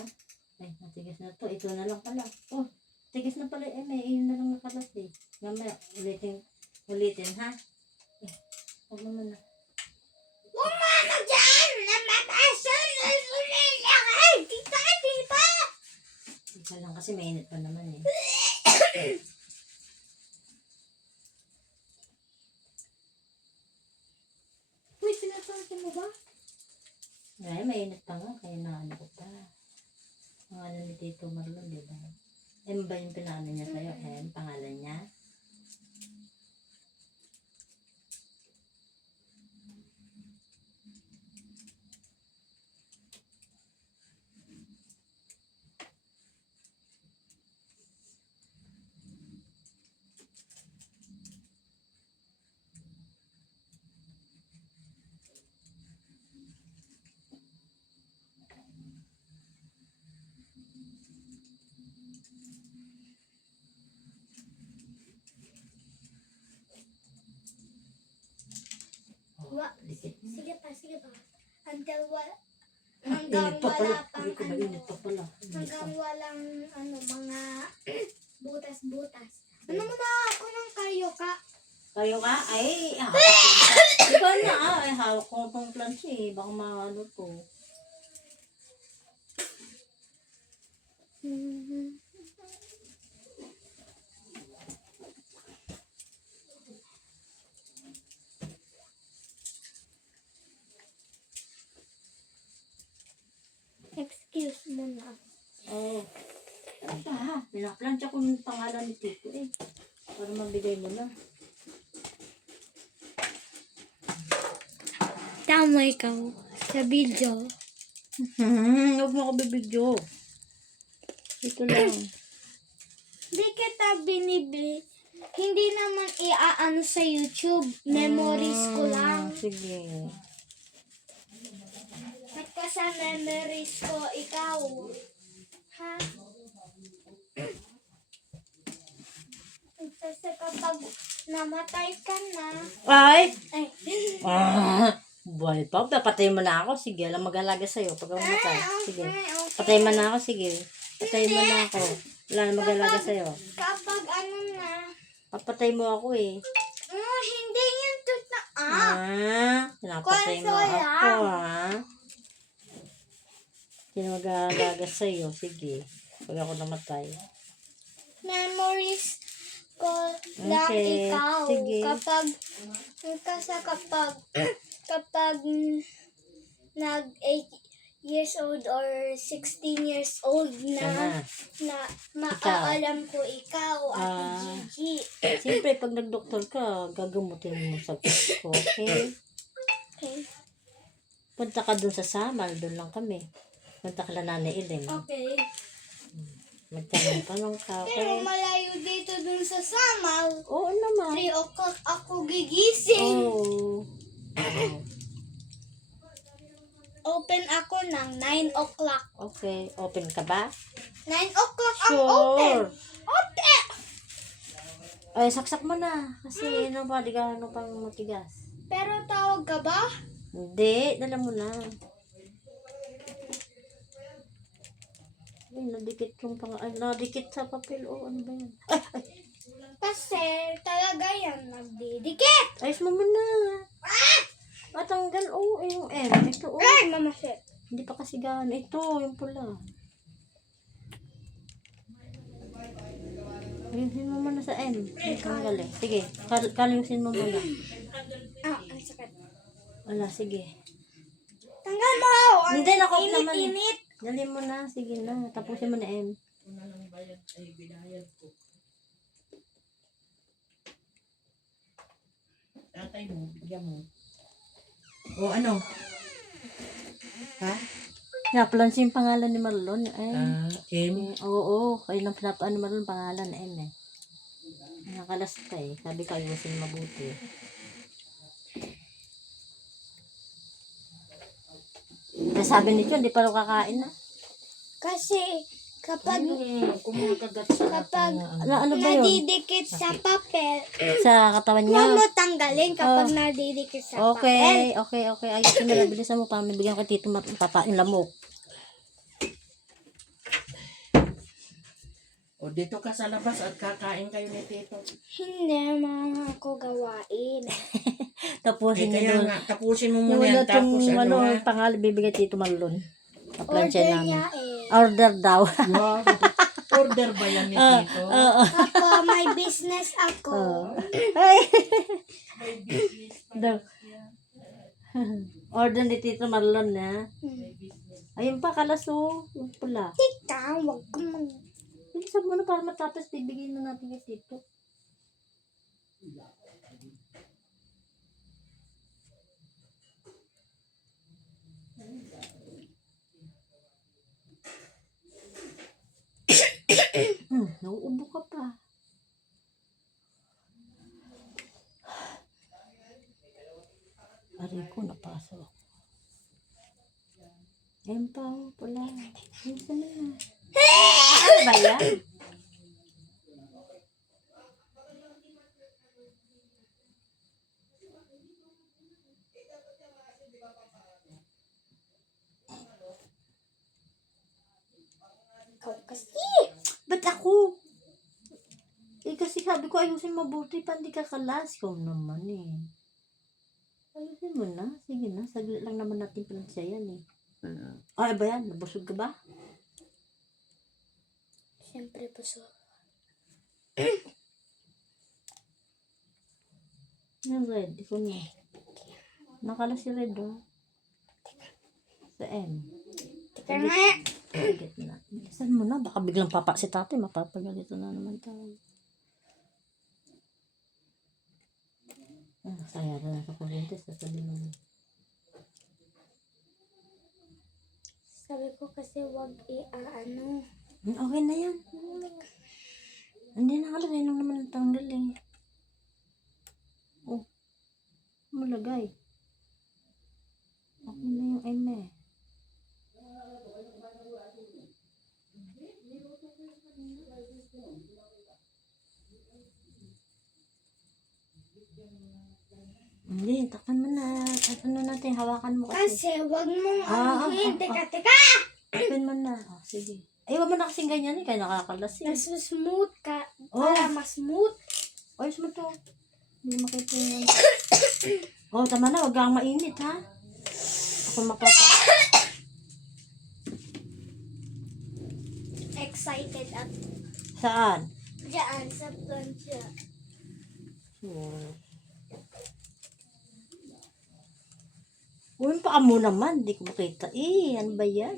Ay, matigas na to. Ito na lang pala. Oh, tigas na pala. Eh, may yun na lang nakalas, eh. Mamaya, ulitin, ha? Eh, huwag naman na. Umano dyan! Namamasan! Ay, tita! Isa lang kasi mainit pa naman, eh. Uy, sinasabi mo ba? Ay, mainit pa nga. Kaya naano ko pa. Ang ano ni Tito Marlon, di ba? Eh, ba yung pinano niya sa'yo? Eh, ang pangalan niya? Wa, Dikit. sige pa. Hanggang Init pa pala. wala pang Hindi ko ba init pa pala? hanggang walang mga butas-butas. Ano mo na ako ng kayo ka? Kayo ka? Ay, hawak ko. Ikaw na, ay, hawak ko itong planche, eh. Baka maano to. Excuse mo na. Oh. Ano ba, ha? Pinaplansya ko yung pangalan ni Tito, eh. Para mabigay mo na. Tama ikaw sa video. Huwag mo ako bibidyo. Ito lang. Di kita binibili. Hindi naman iaano sa YouTube. Memories ko lang. Sige. At ka sa memories ko, ikaw. Ha? Kasi kapag namatay ka na, Ay! ay, Buhay pa. Patay mo na ako. Sige, alam mag-alaga sa'yo. Pag ako matay. Sige. okay. Patay mo na ako. Sige. Patay mo na ako. Wala na mag-alaga sa'yo. Kapag Papatay mo ako eh. Hindi yan totoo. Napatay mo Konsola. ako ha. Sino mag-aagagas sa'yo? Sige. Pag ako namatay. Memories ko lang Okay, ikaw. sige. Kapag nag 8 years old or 16 years old Sana. na maaalam ko ikaw at Ah. Gigi. Siyempre, pag nag-doktor ka, gagamutin mo sa ko. Okay? Okay. Punta ka dun sa Samal. Dun lang kami. Punta ka lang Nanay Ilim. Okay. Magtanong-tanong ka. Pero Okay? malayo dito dun sa Samal. Oo naman. 3 o'clock ako gigising. Oo. Open ako ng 9 o'clock. Okay. Open ka ba? 9 o'clock ang open. Sure. Open! Ay, saksak mo na. Kasi ano ba, di ka ano pang matigas. Pero tawag ka ba? Hindi, dala mo na. Ay, nadikit yung nadikit sa papel. Oh, ano ba yan? Ay, Kasi talaga yan nagdidikit. ayos mo muna. Matanggal, oh, yung M. Ito, oh. Ay, mamasit. Hindi pa kasi gana. Ito, yung pula. Ayusin mo muna sa M. Hindi tanggal eh. Sige, kalyusin mo muna. Ang sakit. Wala, sige. Tanggal mo! Hindi, nakop naman. Init-init. Dali mo na, sige na. Tapusin mo na M. Tatay mo, bigyan mo. O ano? Ha? Naplansin yung pangalan ni Marlon. Ay. M. Oo, kayo lang pinapaan ni Marlon pangalan na M eh. Nakalas ka eh. Sabi ko ayusin mabuti. Sabi nito, hindi pa rin kakain na. Kasi kapag Kumakagat sa kapag Ano ba yun? nadidikit sa papel, Sa katawan niya? huwag mo tanggalin kapag nadidikit sa papel. Okay. Ayusin mo na. Bilisan mo para mabigyan ka tito papain lamok. O dito ka sa labas at kakain kayo ni Tito. Hindi, mga ako gawain. Tapusin Kaya niyo doon. nga, tapusin mo Yung muna yan. Tapos ano ha? pangalan bibigay tito Marlon. Order Taplansya namin. niya eh. Order daw. Wow. Order ba yan ni Tito? Oo. Ako, may business ako. Ay. Daw. Order ni Tito Marlon na. Ayun pa, kalaso. Yung pula. Tika, wag ka Bilisan mo na para matapos, bibigyan na natin kay Tito. Nauubo ka pa. Aray ko, napasok. Ayan pa, pula. Bilisan na. Ano ba yan? Ikaw kasi. Ba't ako? Eh kasi sabi ko ayusin mabuti pa hindi ka kalas. Ikaw naman eh. Ayusin mo na. Sige na. Saglit lang naman natin palansya yan eh. Ay ba yan? Nabusog ka ba? Siyempre po so. Yung red. Ikaw na. Nakalas si red oh. Sa M. Tika nga. Saglit na. Bilisan mo na. Baka biglang papa si tatay. Mapapagalito na naman tayo. Sayang na sa kuryente. Sasabihin mo. Sabi ko kasi wag i-ano. Okay na yan. Hindi nakalagay lang naman ang tanggal eh. Oh. Malagay. Okay na yung M eh. Hindi, takpan mo na. Ano natin, hawakan mo kasi. Kasi wag mong Ah, anuhin. ah, Teka, teka. Open mo na. Oh, sige. Ay, wag mo na kasing ganyan eh. Kaya nakakalas eh. Mas smooth ka. Oh. Para mas smooth. Ayos mo to. Hindi makita yan. Oh, tama na. Huwag kang mainit, ha? Ako Excited at Saan? dyan sa plancha. Hmm. Uy, pa mo naman. Hindi ko makita. Ano ba yan?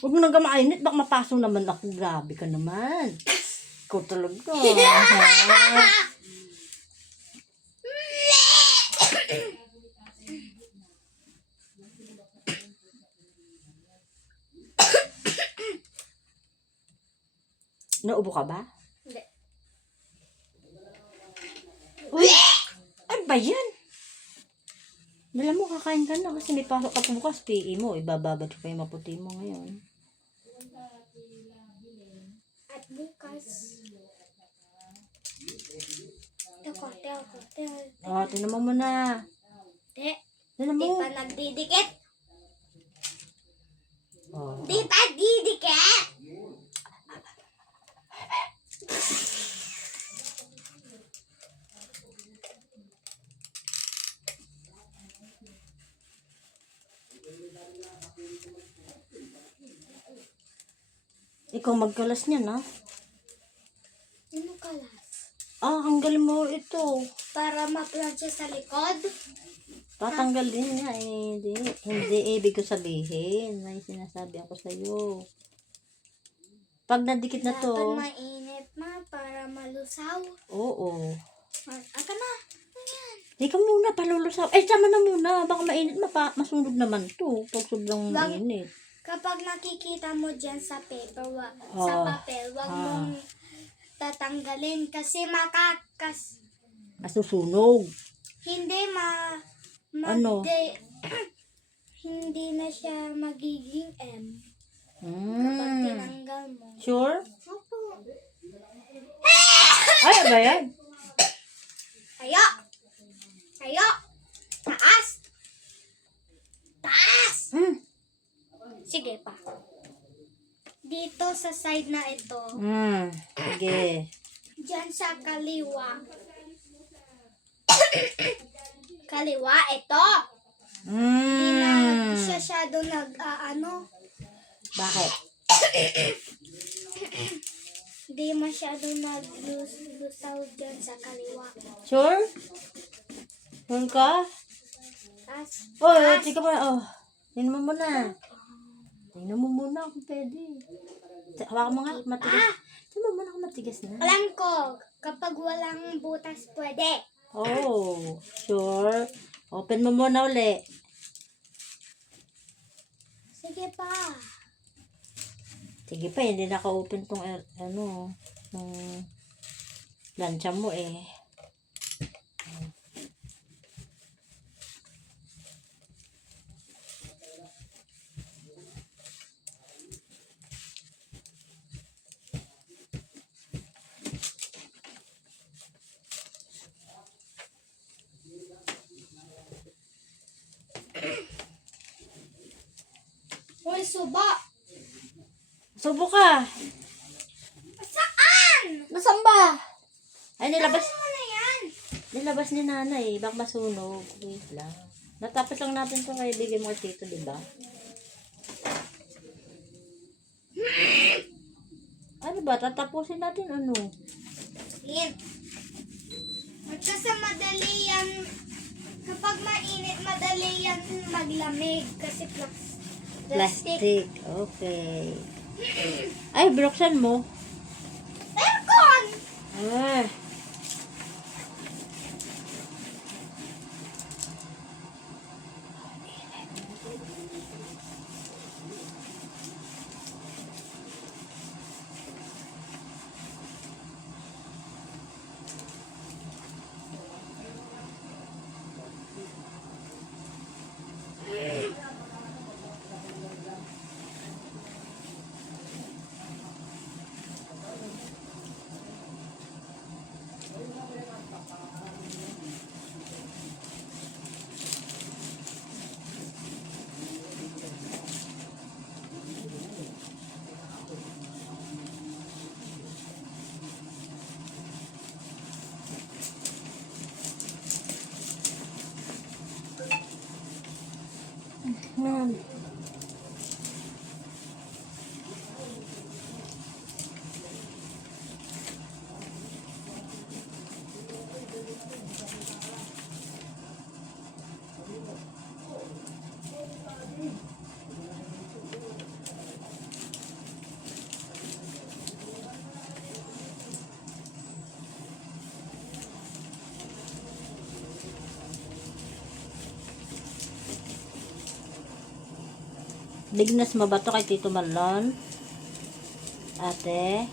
Huwag mo nang mainit. Baka mapasong naman ako. Grabe ka naman. Ikaw talaga. Ha? Naubo ka ba? Hindi. Uy! Ano ba yan? Dala mo, kakain ka na kasi may pasok ka bukas. PE mo, ibababad ko pa yung maputi mo ngayon. At bukas. Kote. Oh, tinan mo muna. Di. Tinan Di mo. pa nagdidikit. Oh. Di pa didikit. Ikaw magkalas niya na. Ano kalas? Ang galing mo ito. Para ma-plancha sa likod. Tatanggal din niya eh. Hindi ibig ko sabihin. May sinasabi ako sa'yo. Pag nadikit na Dapat to. mainit para malusaw. Oo. Aka na. Ikaw muna, palulusaw. Tama na muna. Baka mainit, masunog naman to. Pag sobrang Wag- mainit. Kapag nakikita mo dyan sa paper, Oh. sa papel, wag mong tatanggalin kasi Masusunog. hindi Ano? hindi na siya magiging M kapag tinanggal mo. Sure? Opo. Ay, ba yan? Tayo. Taas. Sige pa. Dito sa side na ito, Sige. dyan sa kaliwa. Kaliwa, ito. Hindi na masyado Bakit? Hindi masyado naglusaw dyan sa kaliwa. Sure? Sure ka? Taas. Sige pa. Tingnan mo muna. Tingnan mo muna kung pwede. Hawakan mo nga, matigas. Tingnan mo muna kung matigas na. Alam ko, kapag walang butas, pwede. Sure. Open mo muna uli. Sige pa. Sige pa, hindi naka-open tong plancha mo eh. Hoy, suba. Subo ka. Saan? Nasaan ba? Ay, nilabas. Ano na yan? Nilabas ni nanay. Baka masunog. Wait lang. Natapos lang natin ito kay bigay mo kay tito, diba? Ano ba? Tatapusin natin ano? Yan. Kasi madali yan. Kapag mainit, madali yan maglamig. Kasi plastic. Okay. Ay, bruksan mo. Aircon! Ah. Lignas mo ba to kay Tito Marlon? Ate?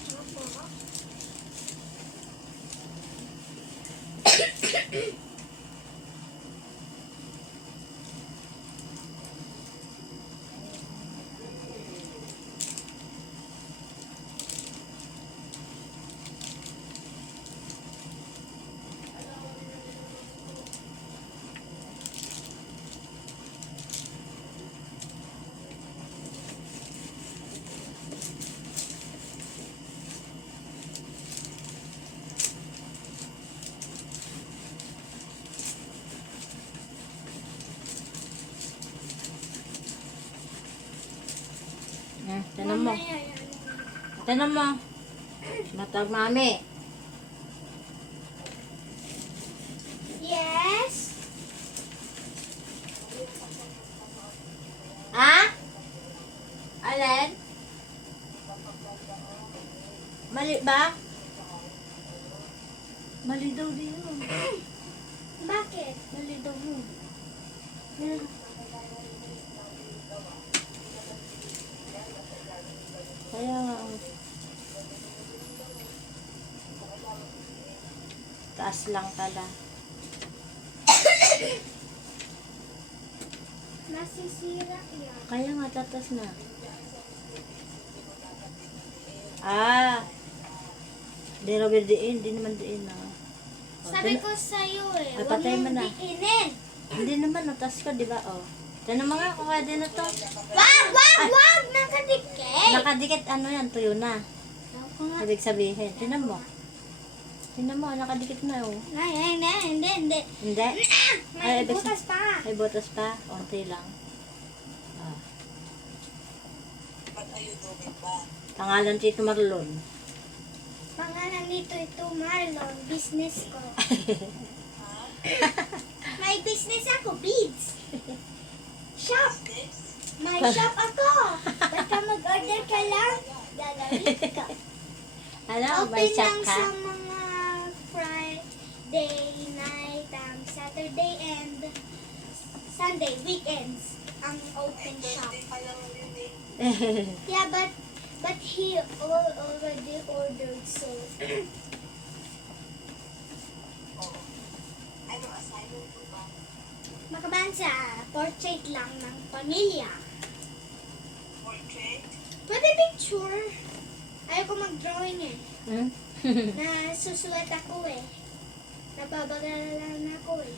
Tinan mo. Mamaya yan. Tinan mo. Matag mami. Yes? Ha? Alin? Mali ba? Mali daw din yun. Bakit? Mali daw yun. Yan. Kaya nga. Taas lang pala. Nasisira yan. Kaya nga tatas na. Ah. Di raw diin, di naman diin na. Sabi ko sa'yo eh, Ay, huwag patay mo mong na. diinin. Hindi naman, natas ko, di ba? Oh. Tinan mo nga, kuha din na to. Wag! Nakadikit! Nakadikit, ano yan, tuyo na. Ako nga. Ibig sabihin, tinan mo. Tinan mo, nakadikit na, oh. Ay, hindi. Hindi? May ibig butas pa. May butas pa, konti lang. Ah. Ba't are you doing ba? Pangalan Tito Marlon. Pangalan nito ito, Marlon. Business ko. May business ako, beads. Shop. May shop ako. Basta mag-order ka lang, gagawin ka. Ano, may Open shop lang ka? sa mga Friday night, Saturday and Sunday, weekends, ang open shop. Yeah, but he already ordered, so makabansa, portrait lang ng pamilya. Portrait? Pwede picture. Ayoko mag-drawing eh. Hmm? Nasusulat ako eh. Nababagalan ako eh.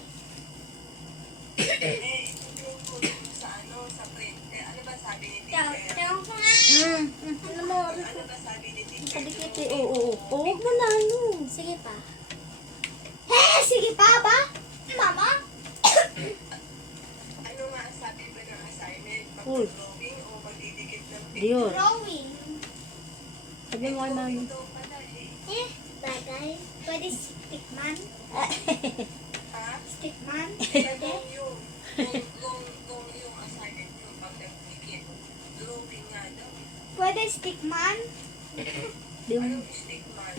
Sa ano, sa print. Ano ba sabi ni Tawag ko nga. Ano mo, Ano ba sabi ni teacher? nakadikit eh. Oo. Huwag mo na, ano. Sige pa. Sige pa ba? Mama? Ano nga ang sabi ba ng assignment? Uy. Pag-drawing o pagdidikit ng Diyor. Drawing. Sabi mo kay mami. ito pala eh. Bagay. Pwede stickman. Ha? Stickman. Kaya Pwede. kung yung assignment yung pagdidikit, drawing nga daw. Pwede stickman. Di mo. Anong stickman?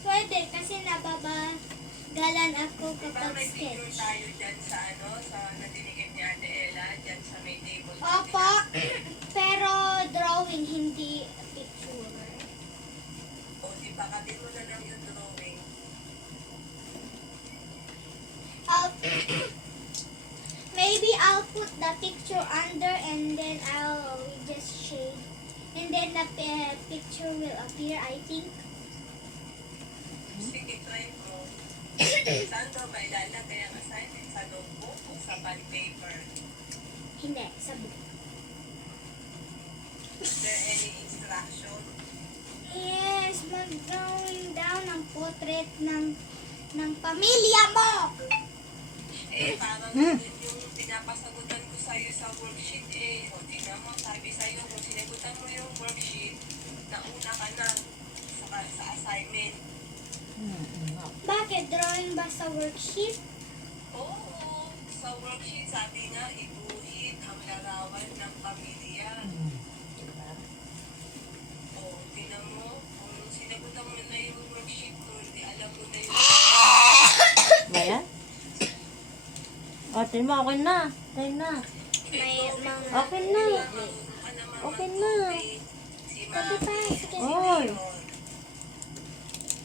Pwede kasi nababagalan ako Diba kapag may picture sketch. tayo dyan sa ano, sa nadinikit ni Ate Ella, dyan sa may table. Opo. Pero drawing, hindi picture. O di ba, kapit mo na lang yung drawing. Maybe I'll put the picture under and then I'll just shade. And then the picture will appear, I think. Sige, try mo. Saan daw ba ilalagay ang assignment? Sa notebook o sa bond paper? Hindi, sa book. Is there any instruction? Yes, mag-drawing down ang portrait ng pamilya mo! Eh, parang yun yung pinapasagutan ko sa'yo sa worksheet eh. O, tingnan mo, sabi sa'yo, kung sinagutan mo yung worksheet, nauna ka na sa assignment. Bakit? Drawing ba sa worksheet? Oo, sa worksheet, sabi nga, iguhit ang larawan ng pamilya. O, tingnan mo, kung sinagutan mo na yung worksheet, kung hindi alam mo na yung Ba yan? O, tingnan mo, okay na. Tayo na. May mga... Okay na. ano Okay na. Si Sabi pa, Mami. sige. Oy.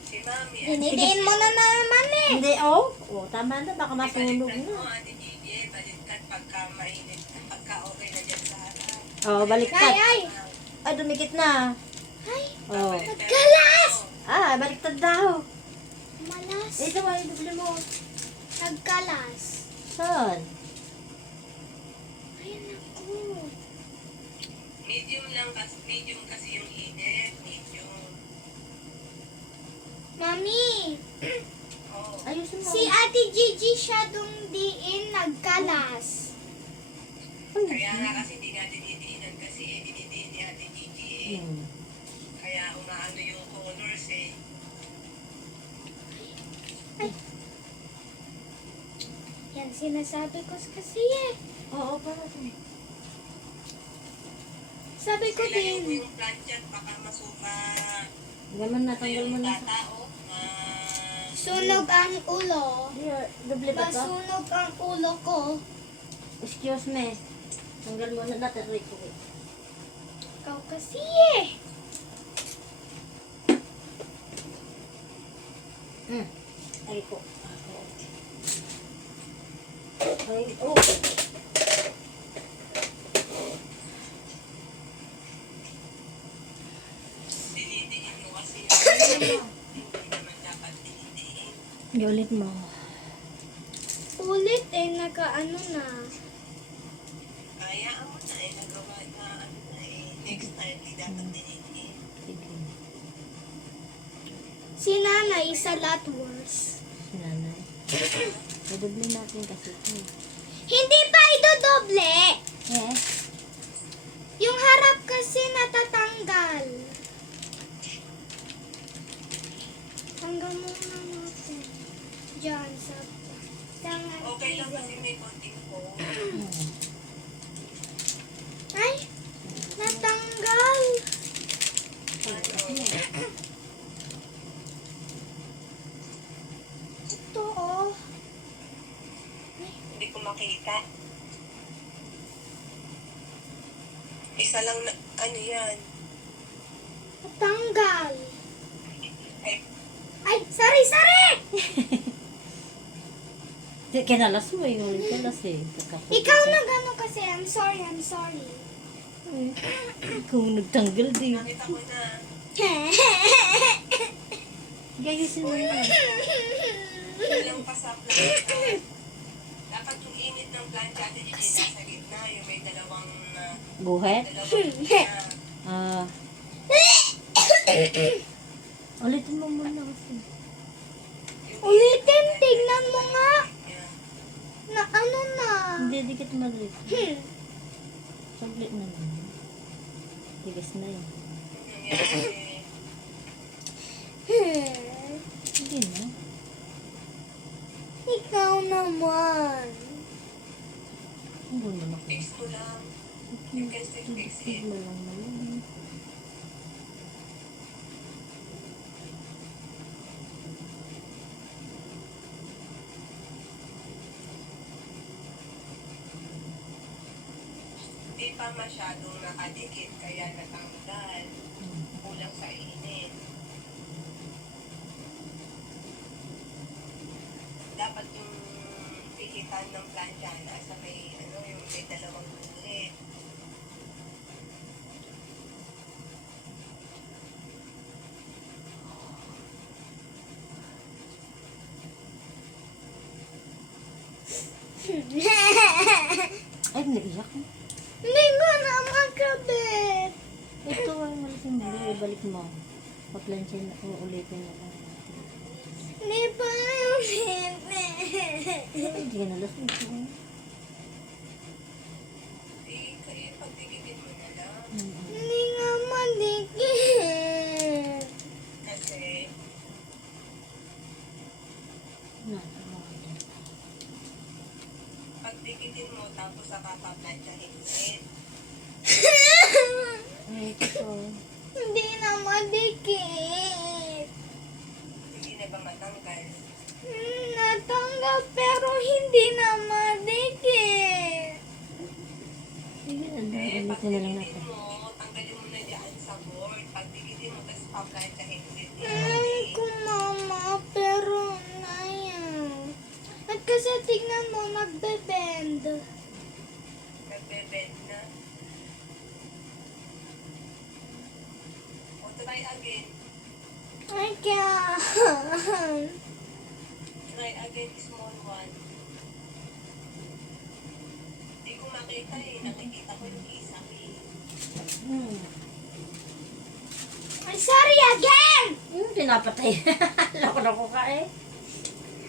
Si Mami. Dinidiin mo na naman eh. Hindi, oh. Oh, tama na. Baka masunog Baliktad mo, na. Ate Gigi. Baliktad pagka mainit. Pagka okay na dyan sa harap. Oh, baliktad. Ay! Ay, dumikit na. Ay! Oh. Nagkalas! Ah, baliktad daw. Malas. Ito ba, yung doble mo. Nagkalas. Saan? Ay, naku. Medium kasi yung init. Medium. Mami, Oh. Ayusin mo. si Ate Gigi siya dong diin nagkalas. Kaya nga kasi hindi nga dinidiinan kasi dinidiin ni Ate Gigi eh. Hmm. Kaya umaano yung colors eh. Yan sinasabi ko kasi eh. Oo, para sa Sabi ko Sila yung din. plancha baka masuka. Gaman na, tanggal mo Yung na. tatao. Sunog ang ulo. Hindi, doble ba to? Masunog ang ulo ko. Excuse me. Tanggal mo na natin, Rico. Ikaw kasi eh. Rico. Ay, oh. Dinidiin mo kasi hindi naman dapat dinidiin. Ulit mo. Ulit eh, nakaano na. Kaya ako na eh, nagawa na ano na eh. Next time, di dapat dinidiin. Sige. Si nanay is a lot worse. Nanay. Doble natin kasi ito. Hindi pa idodoble. Eh? Yung harap kasi natatanggal. Tanggal muna natin. Diyan sa tangan. Okay lang kasi may konting hole. Ay, natanggal. Ito oh. Hindi ko makita. Isa lang na, ano yan? Natanggal. Ay, Ay, sorry, sorry! Kinalas mo yung kinalas eh. Ikaw nagano kasi. I'm sorry, I'm sorry. Ikaw nagtanggal din. nakita ko na. Gayusin mo na. Walang pa sa plancha. Dapat yung init ng plancha at yung nasa gitna, yung may dalawang Buhet? na. Ulitin mo muna kasi. Ulitin, tignan mo nga. Yeah. Na ano na. Hindi, dikit maliit. Sablit na lang. Tigas na yun. Hindi na. Ikaw naman. Ang gulo na ko. Fix mo lang. You can still fix it. Mo lang naman. Di pa masyadong nakadikit kaya natanggal. Kulang sa init. Dapat yung pihitan ng plancha nasa may ano yung may dalawang ulit. Ay, naiyak mo. Hindi ko na makabit. Ito ay malisin mo. Ibalik mo. Paplansya na. Uulitin na lang. Hindi pa yung Hindi ka nalasing. Kaya pagdikitin mo na lang. Hindi nga madikit. Kasi pagdikitin mo tapos saka paplansyahin ulit. Ay, ito. Hindi na madikit. Hindi na ba matanggal? Natanggal pero hindi na madikit. Sige, Eh, ulitin na lang natin. pagdikitin mo, kahit hindi Alam ko, Mama, pero ayaw. At kasi tignan mo, nagbe-bend. nagbebend na. O, try again. I can't. Try again, small one. Hindi ko makita eh. Nakikita ko yung isa eh. I'm sorry again! Pinapatay. Loko-loko ka eh.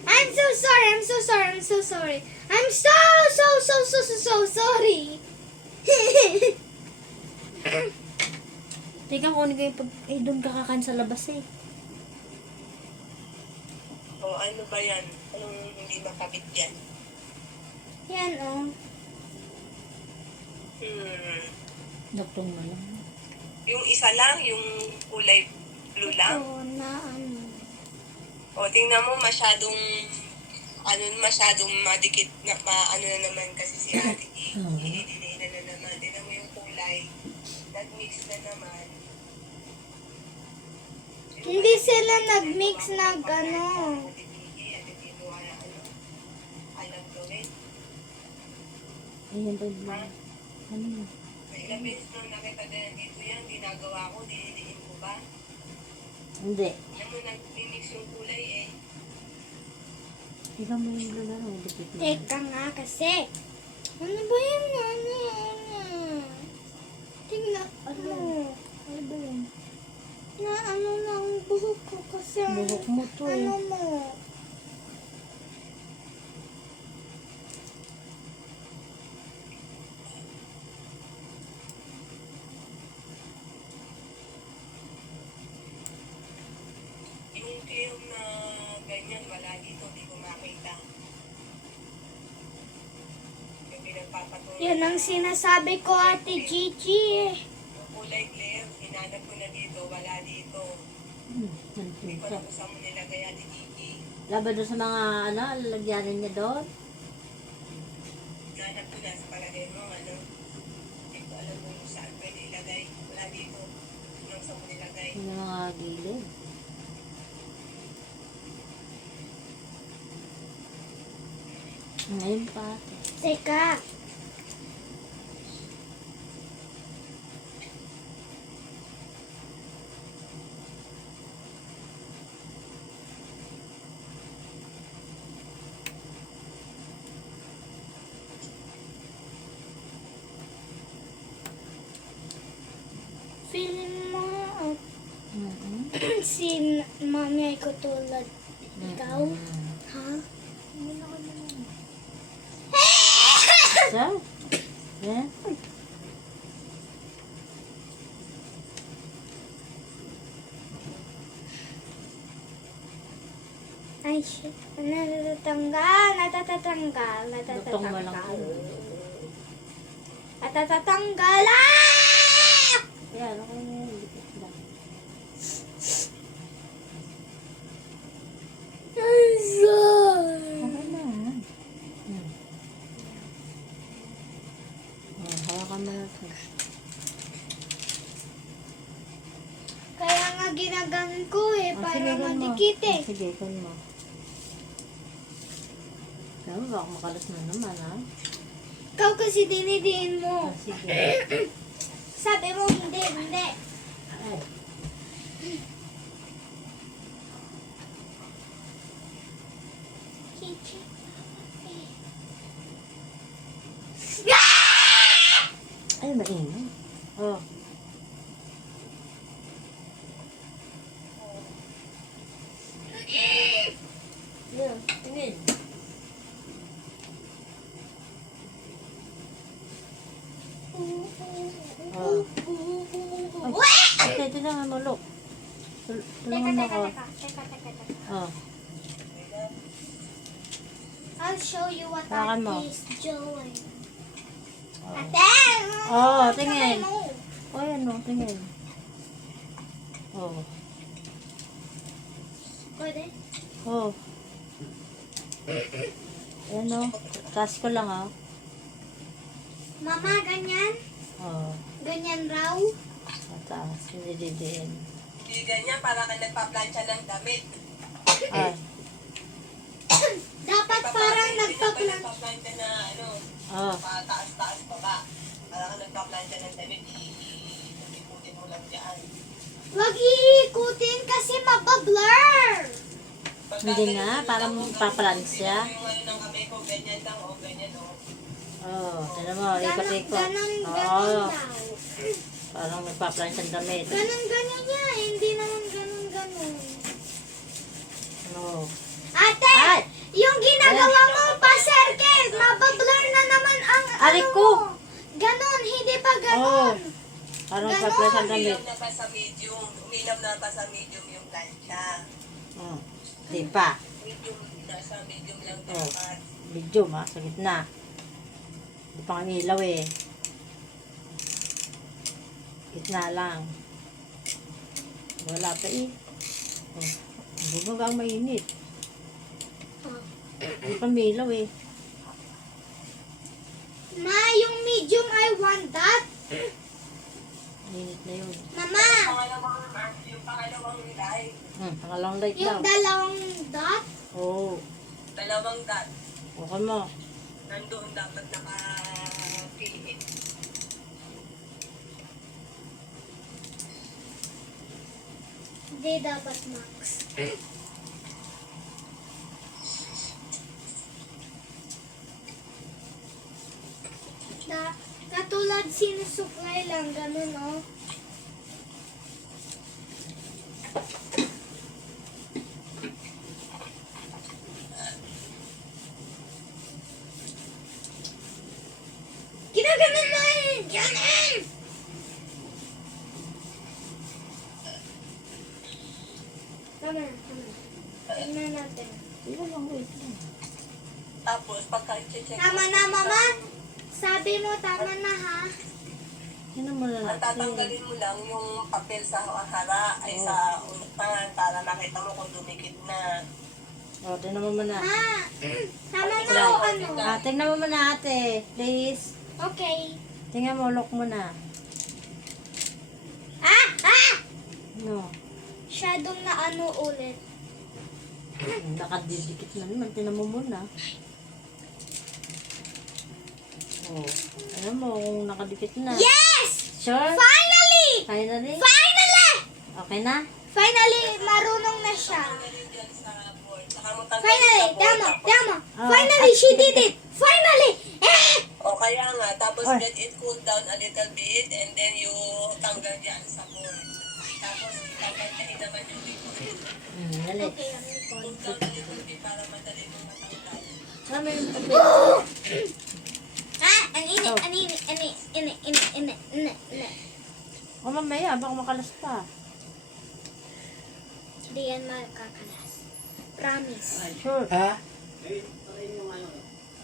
I'm so sorry, I'm so sorry, I'm so sorry. I'm so sorry. Teka, kunin ko yung pag... Eh, doon ka kakain sa labas eh. O, ano ba yan? Anong hindi makabit yan? Yan, oh. Doktong mo lang. Yung isa lang, yung kulay blue lang. Ito na ano. O, tingnan mo, masyadong madikit na, ano na naman kasi si Ate i-delay na naman. Tingnan mo yung kulay, nag-mix na naman. Hindi sila nag-mix na ano. Alam gawin. Ayan daw lang. Ano yun? Ilang beses nang nakita na dito yan, ginagawa ko, diniliin ko ba? Hindi. Alam mo, nag-mix yung kulay eh. Ikaw mo yung blue na lang. Dikit na. Teka nga kasi. Ano ba yan? Ano? Tingnan. Ano? Ano ba yun? Na ano na ang buhok ko kasi. Buhok mo to eh. Ano mo? Yung clear na ganyan, wala dito, di ko makita. Yung pinagpapatuloy. Yan ang sinasabi ko, Ate Gigi. Yung kulay clear, hinanap ko na dito, wala dito. Hindi ko Nandito. alam kung saan mo nilagay Ate Gigi. Laban doon sa mga ano, lalagyanan niya doon. Hinanap ko na sa palagay mo, ano. Hindi ko alam kung saan pwede ilagay. Wala dito. Kung saan mo nilagay. Yung mga gilid. Ngayon pa. Teka. Feeling mo si mami ay katulad ikaw? Ha? So? Yeah? Ay, shit. Natatanggal. Duktong mo lang to. Natatanggal. Ah! Ayan, okay na yun. Dikit lang. I'm sorry. Okay na. Hawakan mo na ito. Kaya nga ginaganon ko eh, Oh, para sige, gan mo. madikit eh. Oh, sige, gan mo. Kaya mo, baka makalas na naman, ha? Ikaw kasi dinidiin mo. Oh, sige. Sabi mo hindi. Ay. Chichi. Ay, maingay. Oh. Yeah, tingin. Oh. Ay, ito na nga mo, look. Tulungan mo ako. Teka. Oh. I'll show you what Hawakan mo. Ate is doing. Oh. Ate! Oh, tingin. Kamay mo. Oh, yan o, tingin. Oh. Pwede? Oh. Ayan o. Taas ko lang, ah. Mama, ganyan? Oh. Ganyan raw? Mataas. Hindi didiin. hindi ganyan, para ka nagpa-plancha ng damit. Ah, Dapat parang nagpa-plan. Nagpa-plancha na, ano, oh. pataas-taas pa ba? Para ka nagpa-plancha ng damit, ikutin mo lang dyan. Wag iikutin kasi mabablur. Hindi nga, parang paplansya. Yung ano ng kamay ko, ganyan lang, o ganyan, o. Oh, tinan mo, Ganon, ikot-ikot. ganon, Oo, ganon daw. parang nagpa-plancha ng damit. Ganon, ganyan niya. Hindi naman ganon, ganon. Oh. Ate! Ay! Yung ginagawa mo pa-circle, mabablur na naman ang Aray ano ko! mo. Ganon, hindi pa ganon. Parang Ganon. nagpa-plancha ng damit. Umilam na pa sa medium, umilam na pa sa medium yung plancha. Oh. Di pa. Medium, nasa medium lang Oh. dapat. Medium ha, sa gitna. Di pa kang ilaw eh. Gitna lang. Wala pa eh. Oh. Bumag ang mainit. Di pa may ilaw eh. Ma, yung medium I want that. Mainit na yun. Mama, Yung pangalawang light, Pangalawang light yung daw. dalawang dot. Oo. dalawang dot, Okay mo. nandoon dapat nakapiliin. Hindi dapat max. Katulad sinusuklay lang, ganun oh. Ginaganon mo eh! Ganon! Tama na, tama na. Tingnan natin. Sige lang, wait lang. Tapos, pagka-check Tama na, mama. Sabi mo, tama na ha. Sino mo na Ang natin? tatanggalin mo lang yung papel sa hara ay sa unahan para makita mo kung dumikit na. O, tingnan mo muna. Ha? Tama na o ano? Tingnan mo muna ate. Please. Okay. Tingnan mo, look mo na. Ah! Ah! No. Shadong na ano ulit. Nakadidikit na naman. Tingnan mo muna. Oh. Alam mo kung nakadikit na. Yes! Sure? Finally! Finally? Finally! Okay na? Finally, marunong na siya. Tanggalin dyan sa board. Saka mo tanggalin Finally, sa board. tama, Tapos, tama. Ah. Finally, she did it. Finally! Eh! o kaya nga, tapos Ay. let it cool down a little bit and then you tanggal dyan sa board. Tapos, tanggalin naman yung likod. Dali. Okay, ang likod. Cool down a little bit para madali mong matanggal. Sama yung papel. Ah, ang init, ang init, ang init, init, init, init, init, init. O mamaya, baka makalas pa. Hindi yan makakalas. Promise. Sure. Ha?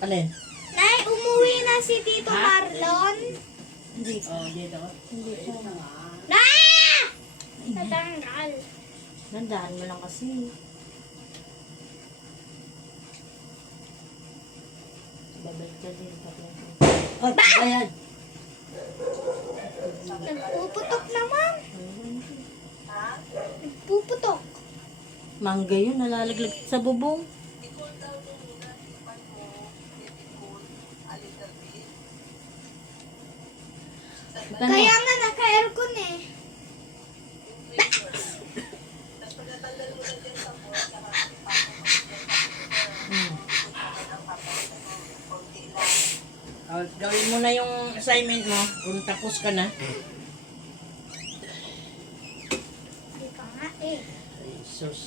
Alin? Nay, umuwi na si Tito Marlon. Hindi. Hindi pa. Ah! Tatanggal. Nandahan mo lang kasi. Babalik ka din. Ay, ayan. Nagpuputok naman. Nagpuputok. Mangga yun, nalalaglag sa bubong. I-cool down mo muna. Ipan mo. Let it cool a little bit. Kaya nga naka-aircon eh. Yung flavor. Tapos pagkatanggal mo na dyan sa board, saka ipasok mo dyan sa papel konti lang. Gawin mo na yung assignment mo kung tapos ka na. Hindi pa nga eh. Ay, sus.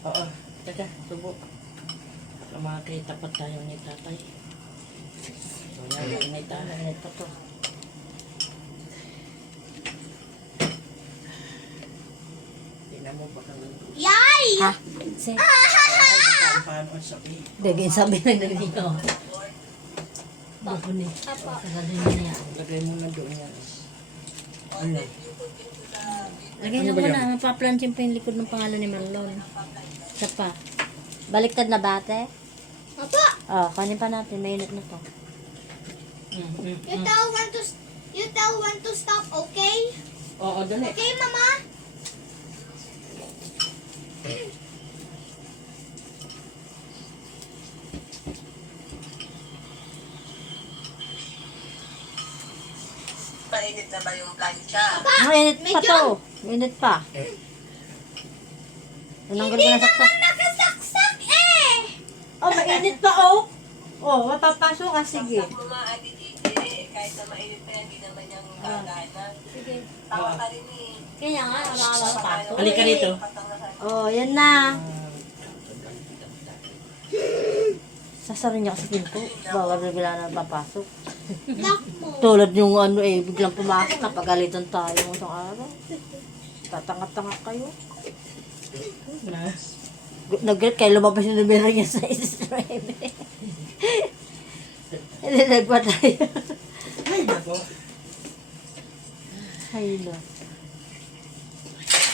Oo, teka, subo. Baka makakita pa tayo ni tatay. So, yan, init ah. Init pa to. Tingnan mo baka nandun. Yay! Ha? Say. Paano ang sabi? Daging sabi na nandito. Bako ni. Apo. Sagalin mo na yan. Lagay mo na doon yan. Ano? Lagay na muna. Mapaplansyin pa yung likod ng pangalan ni Marlon. Isa pa. Baliktad na bate? Apo! Oh, kanin pa natin. Mainit na to. You tell when to stop, okay? Oo, dali. Okay, mama? Mainit na ba yung plancha? Mainit pa medyo- to. Mainit pa. Tinanggal ko na saksak. Nakasaksak eh! Oh, mainit pa oh. Oh, mapapasok ka. Sige. Saksak mo nga, Ate Gigi. Kahit na mainit pa yan, hindi naman yung gagana. Sige. Tawa ka rin eh. Kaya nga, nakakapasok. Halika rito. Katangahan. Oh, yan na. Sasarin niya kasi pinto. Bawal bigla na papasok. Lock mo. Tulad yung ano eh, biglang pumasok, napagalitan tayo ng isang araw. Tatanga-tanga kayo. Nag-get kayo, lumabas yung numero niya sa stream. Hindi, nagpa tayo. Ay, nako. Ay, no.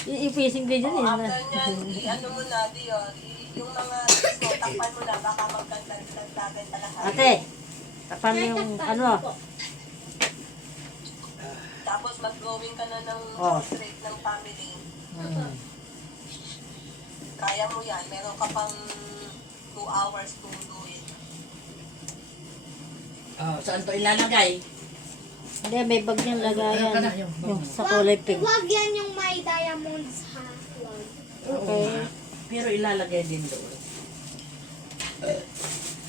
I-facing kayo dyan eh. After nyan, ano mo na, Dior, yung mga disco, takpan mo na, baka magkandagdagan ka lahat. Ate, takpan mo yung ano. Tapos mag-going ka na ng Oh. portrait ng family. Kaya mo yan, meron ka pang 2 hours to do it. Oh, saan to ilalagay? Hindi, may bag niyang lagayan. Ano ka na, yung bag Yung mo? sa kulay pink. Huwag yan yung may diamonds ha. Huwag. Okay. Pero ilalagay din doon.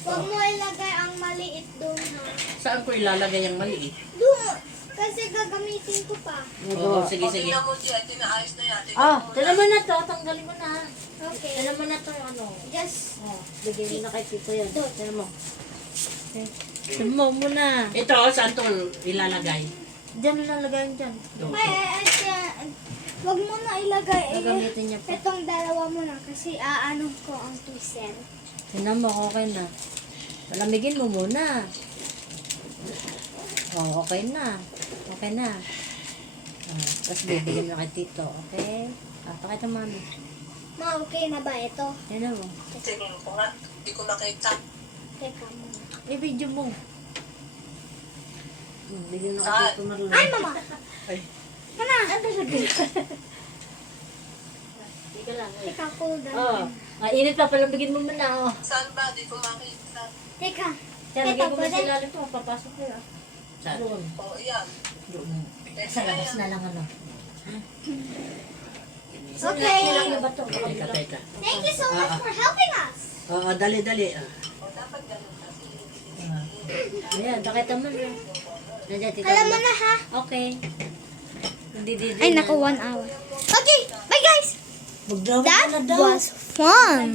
Huwag mo ilagay ang maliit doon ha. Saan ko ilalagay yung maliit? Doon! Kasi gagamitin ko pa. Oo, sige, O, sige. tingnan mo dyan, tinaayos na yan. Tingnan Ah, mo tala mo na to. Tanggalin mo na. Okay. Tala mo na to yung ano. Just, Oh, bigyan mo na kay Tito yan. Tala mo. Tala mo muna. Ito, saan to ilalagay? Diyan na lang lagayan dyan. Doon. huwag mo na ilagay. Gagamitin niya pa. Itong dalawa mo na kasi aano ko ang twisel. Tingnan mo, okay na. Palamigin mo muna. Oh, okay na. Okay na. Tapos bibigyan mo na kay Tito, okay? Pakita mami. Ma, okay na ba ito? Yan mo. Tingnan ko nga, hindi ko makita. Teka muna. I-video mo. Bigyan na kay Saan? Tito Marlon. Ay, mama! Ay. Mana? Teka lang. Teka, cool down. Oh, init pa. Palamigin mo muna, oh. Saan ba? Hindi ko makita. Teka. Kaya lagyan mo pwede? sa ilalim to. Papasok ko yun. Saan? Doon. O, yan. Doon. Sa labas na lang ano. Okay. Kailangan na ba to? Teka, teka. Thank you so much for helping us. Oo, dali, dali. O, dapat ganun kasi. Ayan, pakita mo na. Nandiyan, Tito. Alam mo na ha. Okay. Hindi, Ay, naku, 1 hour. Okay, bye guys! Magdrawing That ka na daw. was fun.